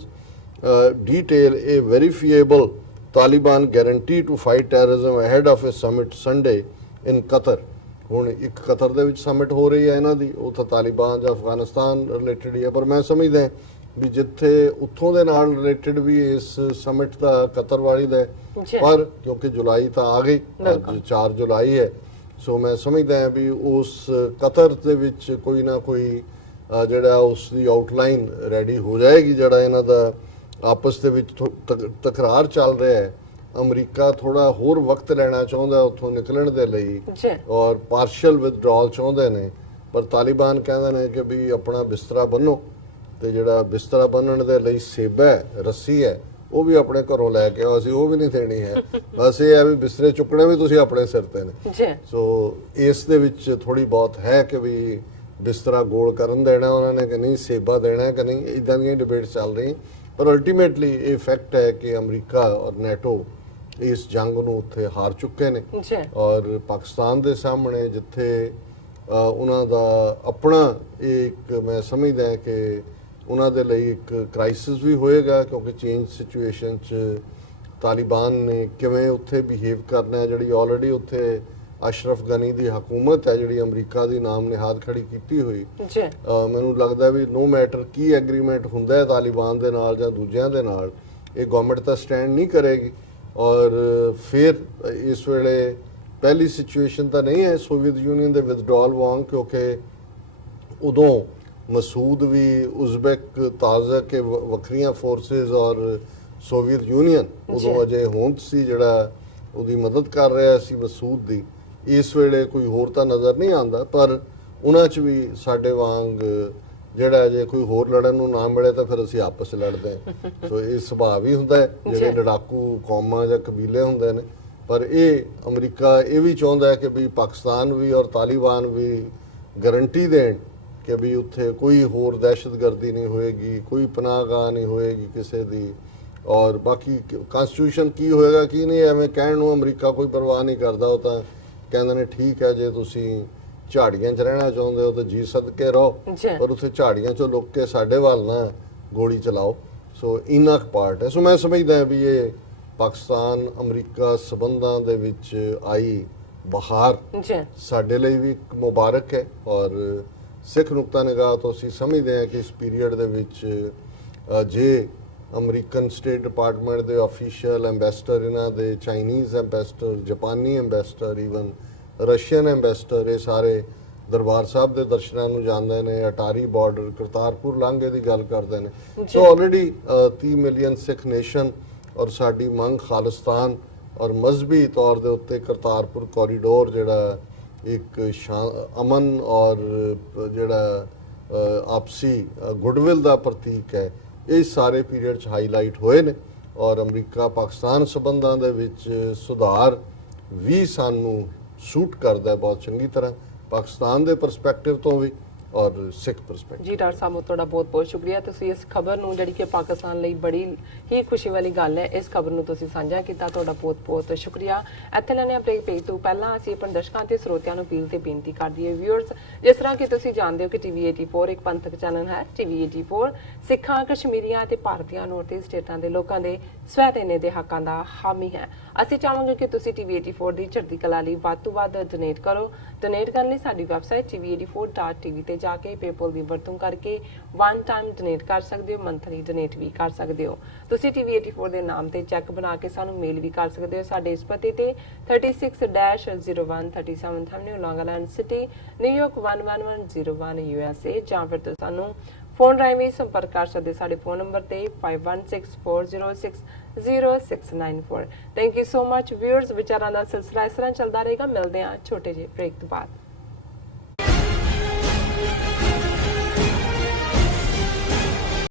a verifiable Taliban guarantee to fight terrorism ahead of a summit Sunday in Qatar. ਹੁਣ ਇੱਕ Qatar ਦੇ ਵਿੱਚ summit ਹੋ ਰਹੀ ਹੈ ਇਹਨਾਂ ਦੀ, ਉੱਥੇ ਤਾਲਿਬਾਨ ਜਾਂ ਅਫਗਾਨਿਸਤਾਨ ਰਿਲੇਟਡ ਹੀ ਹੈ। ਪਰ ਮੈਂ ਸਮਝਦਾ ਵੀ ਜਿੱਥੇ ਉੱਥੋਂ ਦੇ ਨਾਲ ਰਿਲੇਟਡ ਵੀ ਇਸ ਸਮਿਟ ਦਾ ਕਤਰ ਵਾਲੀ ਦਾ, ਪਰ ਕਿਉਂਕਿ ਜੁਲਾਈ ਤਾਂ ਆ ਗਈ, ਅੱਜ 4 ਜੁਲਾਈ ਹੈ, ਸੋ ਮੈਂ ਸਮਝਦਾ ਹਾਂ ਵੀ ਉਸ ਕਤਰ ਦੇ ਵਿੱਚ ਕੋਈ ਨਾ ਕੋਈ ਜਿਹੜਾ ਉਸ ਦੀ ਆਊਟਲਾਈਨ ਰੈਡੀ ਹੋ ਜਾਏਗੀ। ਜਿਹੜਾ ਇਹਨਾਂ ਦਾ ਆਪਸ ਦੇ ਵਿੱਚ ਤਕਰਾਰ ਚੱਲ ਰਿਹਾ ਹੈ, ਅਮਰੀਕਾ ਥੋੜਾ ਹੋਰ ਵਕਤ ਲੈਣਾ ਚਾਹੁੰਦਾ ਉੱਥੋਂ ਨਿਕਲਣ ਦੇ ਲਈ, ਔਰ ਪਾਰਸ਼ਲ ਵਿਦਡਰਾਅਲ ਚਾਹੁੰਦੇ ਨੇ, ਪਰ ਤਾਲਿਬਾਨ ਕਹਿੰਦੇ ਨੇ ਕਿ ਵੀ ਆਪਣਾ ਬਿਸਤਰਾ ਬੰਨੋ, ਤੇ ਜਿਹੜਾ ਬਿਸਤਰਾ ਬੰਨਣ ਦੇ ਲਈ ਸੇਬਾ ਹੈ, ਰੱਸੀ ਹੈ, ਉਹ ਵੀ ਆਪਣੇ ਘਰੋਂ ਲੈ ਕੇ ਆਓ, ਅਸੀਂ ਉਹ ਵੀ ਨਹੀਂ ਦੇਣੀ ਹੈ। ਬਸ ਇਹ ਹੈ ਵੀ ਬਿਸਤਰੇ ਚੁੱਕਣੇ ਵੀ ਤੁਸੀਂ ਆਪਣੇ ਸਿਰ ਤੇ ਨੇ। ਸੋ ਇਸ ਦੇ ਵਿੱਚ ਥੋੜੀ ਬਹੁਤ ਹੈ ਕਿ ਵੀ ਬਿਸਤਰਾ ਗੋਲ ਕਰਨ ਦੇਣਾ ਉਹਨਾਂ ਨੇ ਕਿ ਨਹੀਂ, ਸੇਬਾ ਦੇਣਾ ਕਿ ਨਹੀਂ, ਇਦਾਂ ਦੀਆਂ ਡਿਬੇਟਸ ਚੱਲ ਰਹੀਆਂ। ਪਰ ਅਲਟੀਮੇਟਲੀ ਇਹ ਫੈਕਟ ਹੈ ਕਿ ਅਮਰੀਕਾ ਔਰ ਨੈਟੋ ਇਸ ਜੰਗ ਨੂੰ ਉੱਥੇ ਹਾਰ ਚੁੱਕੇ ਨੇ, ਔਰ ਪਾਕਿਸਤਾਨ ਦੇ ਸਾਹਮਣੇ ਜਿੱਥੇ ਉਹਨਾਂ ਦਾ ਆਪਣਾ ਇੱਕ, ਮੈਂ ਸਮਝਦਾ ਕਿ ਉਹਨਾਂ ਦੇ ਲਈ ਇੱਕ ਕ੍ਰਾਈਸਿਸ ਵੀ ਹੋਏਗਾ, ਕਿਉਂਕਿ ਚੇਂਜ ਸਿਚੁਏਸ਼ਨ 'ਚ ਤਾਲਿਬਾਨ ਨੇ ਕਿਵੇਂ ਉੱਥੇ ਬਿਹੇਵ ਕਰਨਾ ਹੈ। ਜਿਹੜੀ ਆਲਰੇਡੀ ਉੱਥੇ ਅਸ਼ਰਫ ਗਨੀ ਦੀ ਹਕੂਮਤ ਹੈ, ਜਿਹੜੀ ਅਮਰੀਕਾ ਦੀ ਨਾਮ ਨਿਹਾਦ ਖੜੀ ਕੀਤੀ ਹੋਈ, ਮੈਨੂੰ ਲੱਗਦਾ ਵੀ ਨੋ ਮੈਟਰ ਕੀ ਐਗਰੀਮੈਂਟ ਹੁੰਦਾ ਹੈ ਤਾਲਿਬਾਨ ਦੇ ਨਾਲ ਜਾਂ ਦੂਜਿਆਂ ਦੇ ਨਾਲ, ਇਹ ਗਵਰਨਮੈਂਟ ਤਾਂ ਸਟੈਂਡ ਨਹੀਂ ਕਰੇਗੀ। ਔਰ ਫਿਰ ਇਸ ਵੇਲੇ ਪਹਿਲੀ ਸਿਚੁਏਸ਼ਨ ਤਾਂ ਨਹੀਂ ਹੈ ਸੋਵੀਅਤ ਯੂਨੀਅਨ ਦੇ ਵਿਦਡਰਾਅਲ ਵਾਂਗ, ਕਿਉਂਕਿ ਉਦੋਂ ਮਸੂਦ ਵੀ, ਉਜ਼ਬੈਕ, ਤਾਜ਼ਕ ਕੇ ਵੱਖਰੀਆਂ ਫੋਰਸਿਸ, ਔਰ ਸੋਵੀਅਤ ਯੂਨੀਅਨ ਉਦੋਂ ਅਜੇ ਹੋਂਦ ਸੀ ਜਿਹੜਾ ਉਹਦੀ ਮਦਦ ਕਰ ਰਿਹਾ ਸੀ ਮਸੂਦ ਦੀ। ਇਸ ਵੇਲੇ ਕੋਈ ਹੋਰ ਤਾਂ ਨਜ਼ਰ ਨਹੀਂ ਆਉਂਦਾ, ਪਰ ਉਹਨਾਂ 'ਚ ਵੀ ਸਾਡੇ ਵਾਂਗ ਜਿਹੜਾ ਜੇ ਕੋਈ ਹੋਰ ਲੜਨ ਨੂੰ ਨਾ ਮਿਲੇ ਤਾਂ ਫਿਰ ਅਸੀਂ ਆਪਸ ਲੜਦੇ ਹਾਂ। ਸੋ ਇਹ ਸੁਭਾਅ ਵੀ ਹੁੰਦਾ ਹੈ, ਜਿਹੜੇ ਲੜਾਕੂ ਕੌਮਾਂ ਜਾਂ ਕਬੀਲੇ ਹੁੰਦੇ ਨੇ। ਪਰ ਇਹ ਅਮਰੀਕਾ ਇਹ ਵੀ ਚਾਹੁੰਦਾ ਹੈ ਕਿ ਵੀ ਪਾਕਿਸਤਾਨ ਵੀ ਔਰ ਤਾਲਿਬਾਨ ਵੀ ਗਰੰਟੀ ਦੇਣ ਕਿ ਵੀ ਉੱਥੇ ਕੋਈ ਹੋਰ ਦਹਿਸ਼ਤਗਰਦੀ ਨਹੀਂ ਹੋਏਗੀ, ਕੋਈ ਪਨਾਹਗਾਹ ਨਹੀਂ ਹੋਏਗੀ ਕਿਸੇ ਦੀ, ਔਰ ਬਾਕੀ ਕਨਸਟੀਟਿਊਸ਼ਨ ਕੀ ਹੋਏਗਾ ਕੀ ਨਹੀਂ, ਐਵੇਂ ਕਹਿਣ ਨੂੰ ਅਮਰੀਕਾ ਕੋਈ ਪਰਵਾਹ ਨਹੀਂ ਕਰਦਾ। ਉਹ ਤਾਂ ਕਹਿੰਦੇ ਨੇ ਠੀਕ ਹੈ, ਜੇ ਤੁਸੀਂ ਝਾੜੀਆਂ 'ਚ ਰਹਿਣਾ ਚਾਹੁੰਦੇ ਹੋ ਤਾਂ ਜੀ ਸਦਕੇ ਰਹੋ, ਪਰ ਉੱਥੇ ਝਾੜੀਆਂ 'ਚੋਂ ਲੁੱਕ ਕੇ ਸਾਡੇ ਵੱਲ ਨਾ ਗੋਲੀ ਚਲਾਓ। ਸੋ ਇੰਨਾ ਕੁ ਪਾਰਟ ਹੈ। ਸੋ ਮੈਂ ਸਮਝਦਾ ਵੀ ਇਹ ਪਾਕਿਸਤਾਨ ਅਮਰੀਕਾ ਸਬੰਧਾਂ ਦੇ ਵਿੱਚ ਆਈ ਬਹਾਰ ਸਾਡੇ ਲਈ ਵੀ ਇੱਕ ਮੁਬਾਰਕ ਹੈ, ਔਰ ਸਿੱਖ ਨੁਕਤਾ ਨਿਗਾਹ ਤੋਂ ਅਸੀਂ ਸਮਝਦੇ ਹਾਂ ਕਿ ਇਸ ਪੀਰੀਅਡ ਦੇ ਵਿੱਚ ਜੇ ਅਮਰੀਕਨ ਸਟੇਟ ਡਿਪਾਰਟਮੈਂਟ ਦੇ ਆਫੀਸ਼ੀਅਲ ਐਮਬੈਸਡਰ, ਇਹਨਾਂ ਦੇ ਚਾਈਨੀਜ਼ ਐਮਬੈਸਡਰ, ਜਾਪਾਨੀ ਐਮਬੈਸਡਰ, ਈਵਨ ਰਸ਼ੀਅਨ ਐਮਬੈਸਡਰ, ਇਹ ਸਾਰੇ ਦਰਬਾਰ ਸਾਹਿਬ ਦੇ ਦਰਸ਼ਨਾਂ ਨੂੰ ਜਾਂਦੇ ਨੇ, ਅਟਾਰੀ ਬਾਰਡਰ, ਕਰਤਾਰਪੁਰ ਲਾਂਘੇ ਦੀ ਗੱਲ ਕਰਦੇ ਨੇ। ਸੋ ਆਲਰੇਡੀ 30 ਮਿਲੀਅਨ ਸਿੱਖ ਨੇਸ਼ਨ, ਔਰ ਸਾਡੀ ਮੰਗ ਖਾਲਿਸਤਾਨ ਔਰ ਮਜ਼ਹਬੀ ਤੌਰ ਦੇ ਉੱਤੇ ਕਰਤਾਰਪੁਰ ਕੋਰੀਡੋਰ ਜਿਹੜਾ ਇੱਕ ਅਮਨ ਔਰ ਜਿਹੜਾ ਆਪਸੀ ਗੁੱਡਵਿਲ ਦਾ ਪ੍ਰਤੀਕ ਹੈ, ਇਹ ਸਾਰੇ ਪੀਰੀਅਡ 'ਚ ਹਾਈਲਾਈਟ ਹੋਏ ਨੇ। ਔਰ ਅਮਰੀਕਾ ਪਾਕਿਸਤਾਨ ਸਬੰਧਾਂ ਦੇ ਵਿੱਚ ਸੁਧਾਰ ਵੀ ਸਾਨੂੰ ਸੂਟ ਕਰਦਾ ਬਹੁਤ ਚੰਗੀ ਤਰ੍ਹਾਂ, ਪਾਕਿਸਤਾਨ ਦੇ ਪਰਸਪੈਕਟਿਵ ਤੋਂ ਵੀ ਔਰ ਸਿੱਖ ਪਰਸਪੈਕਟਿਵ। ਜੀ ਡਾਕਟਰ ਸਾਹਿਬ ਤੁਹਾਡਾ ਬਹੁਤ ਬਹੁਤ ਸ਼ੁਕਰੀਆ, ਤੁਸੀਂ ਇਸ ਖਬਰ ਨੂੰ ਜਿਹੜੀ ਕਿ ਪਾਕਿਸਤਾਨ ਲਈ ਬੜੀ ਹੀ ਖੁਸ਼ੀ ਵਾਲੀ ਗੱਲ ਹੈ, ਇਸ ਖਬਰ ਨੂੰ ਤੁਸੀਂ ਸਾਂਝਾ ਕੀਤਾ, ਤੁਹਾਡਾ ਬਹੁਤ ਬਹੁਤ ਸ਼ੁਕਰੀਆ। ਇੱਥੇ ਲੈਣੇ ਬ੍ਰੇਕ ਪੇਜ ਤੋਂ ਪਹਿਲਾਂ ਅਸੀਂ ਆਪਣੇ ਦਰਸ਼ਕਾਂ ਤੇ ਸਰੋਤਿਆਂ ਨੂੰ ਅਪੀਲ ਤੇ ਬੇਨਤੀ ਕਰਦੀ ਹੈ ਵਿਊਅਰਸ, ਜਿਸ ਤਰ੍ਹਾਂ ਕਿ ਤੁਸੀਂ ਜਾਣਦੇ ਹੋ ਕਿ ਟੀਵੀ 84 ਇੱਕ ਪੰਥਕ ਚੈਨਲ ਹੈ। ਟੀਵੀ 84 ਸਿੱਖਾਂ, ਕਸ਼ਮੀਰੀਆਂ ਤੇ ਭਾਰਤੀਆਂ ਨੌਰਥ ਈਸਟ ਸਟੇਟਾਂ ਦੇ ਲੋਕਾਂ ਦੇ ਸਵੈਦੇਨੇ ਦੇ ਹੱਕਾਂ ਦਾ ਹਾਮੀ ਹੈ। ਅਸੀਂ ਚਾਹਾਂਗੇ ਕਿ ਤੁਸੀਂ ਟੀਵੀ 84 ਦੀ ਚੜ੍ਹਦੀ ਕਲਾ ਲਈ ਵੱਧ ਤੋਂ ਵੱਧ ਡੋਨੇਟ ਕਰੋ। ਡੋਨੇਟ ਕਰਨ ਲਈ ਸਾਡੀ ਵੈਬਸਾਈਟ tv84.tv ਤੇ ਜਾ ਕੇ ਪੇਪਲ ਦੀ ਵਰਤੋਂ ਕਰਕੇ ਵਨ ਟਾਈਮ ਡੋਨੇਟ ਕਰ ਸਕਦੇ ਹੋ, ਮੰਥਲੀ ਡੋਨੇਟ ਵੀ ਕਰ ਸਕਦੇ ਹੋ। ਤੁਸੀਂ ਟੀਵੀ 84 ਦੇ ਨਾਮ ਤੇ ਚੈੱਕ ਬਣਾ ਕੇ ਸਾਨੂੰ ਮੇਲ ਵੀ ਕਰ ਸਕਦੇ ਹੋ ਸਾਡੇ ਇਸ ਪਤੇ ਤੇ 36-01 37 Long Island City, New York 11101 USA, ਜਾਂ ਫਿਰ ਤੁਸੀਂ ਸਾਨੂੰ ਫੋਨ ਰਾਹੀਂ ਵੀ ਸੰਪਰਕ ਕਰ ਸਕਦੇ ਸਾਡੇ ਫੋਨ ਨੰਬਰ ਤੇ 5164060694। Thank you so much viewers, ਵਿਚਾਰਾਂ ਦਾ ਸਿਲਸਿਲਾ ਇਸ ਤਰ੍ਹਾਂ ਚੱਲਦਾ ਰਹੇਗਾ। ਮਿਲਦੇ ਹਾਂ ਛੋਟੇ ਜਿਹੇ ਬ੍ਰੇਕ ਤੋਂ ਬਾਅਦ।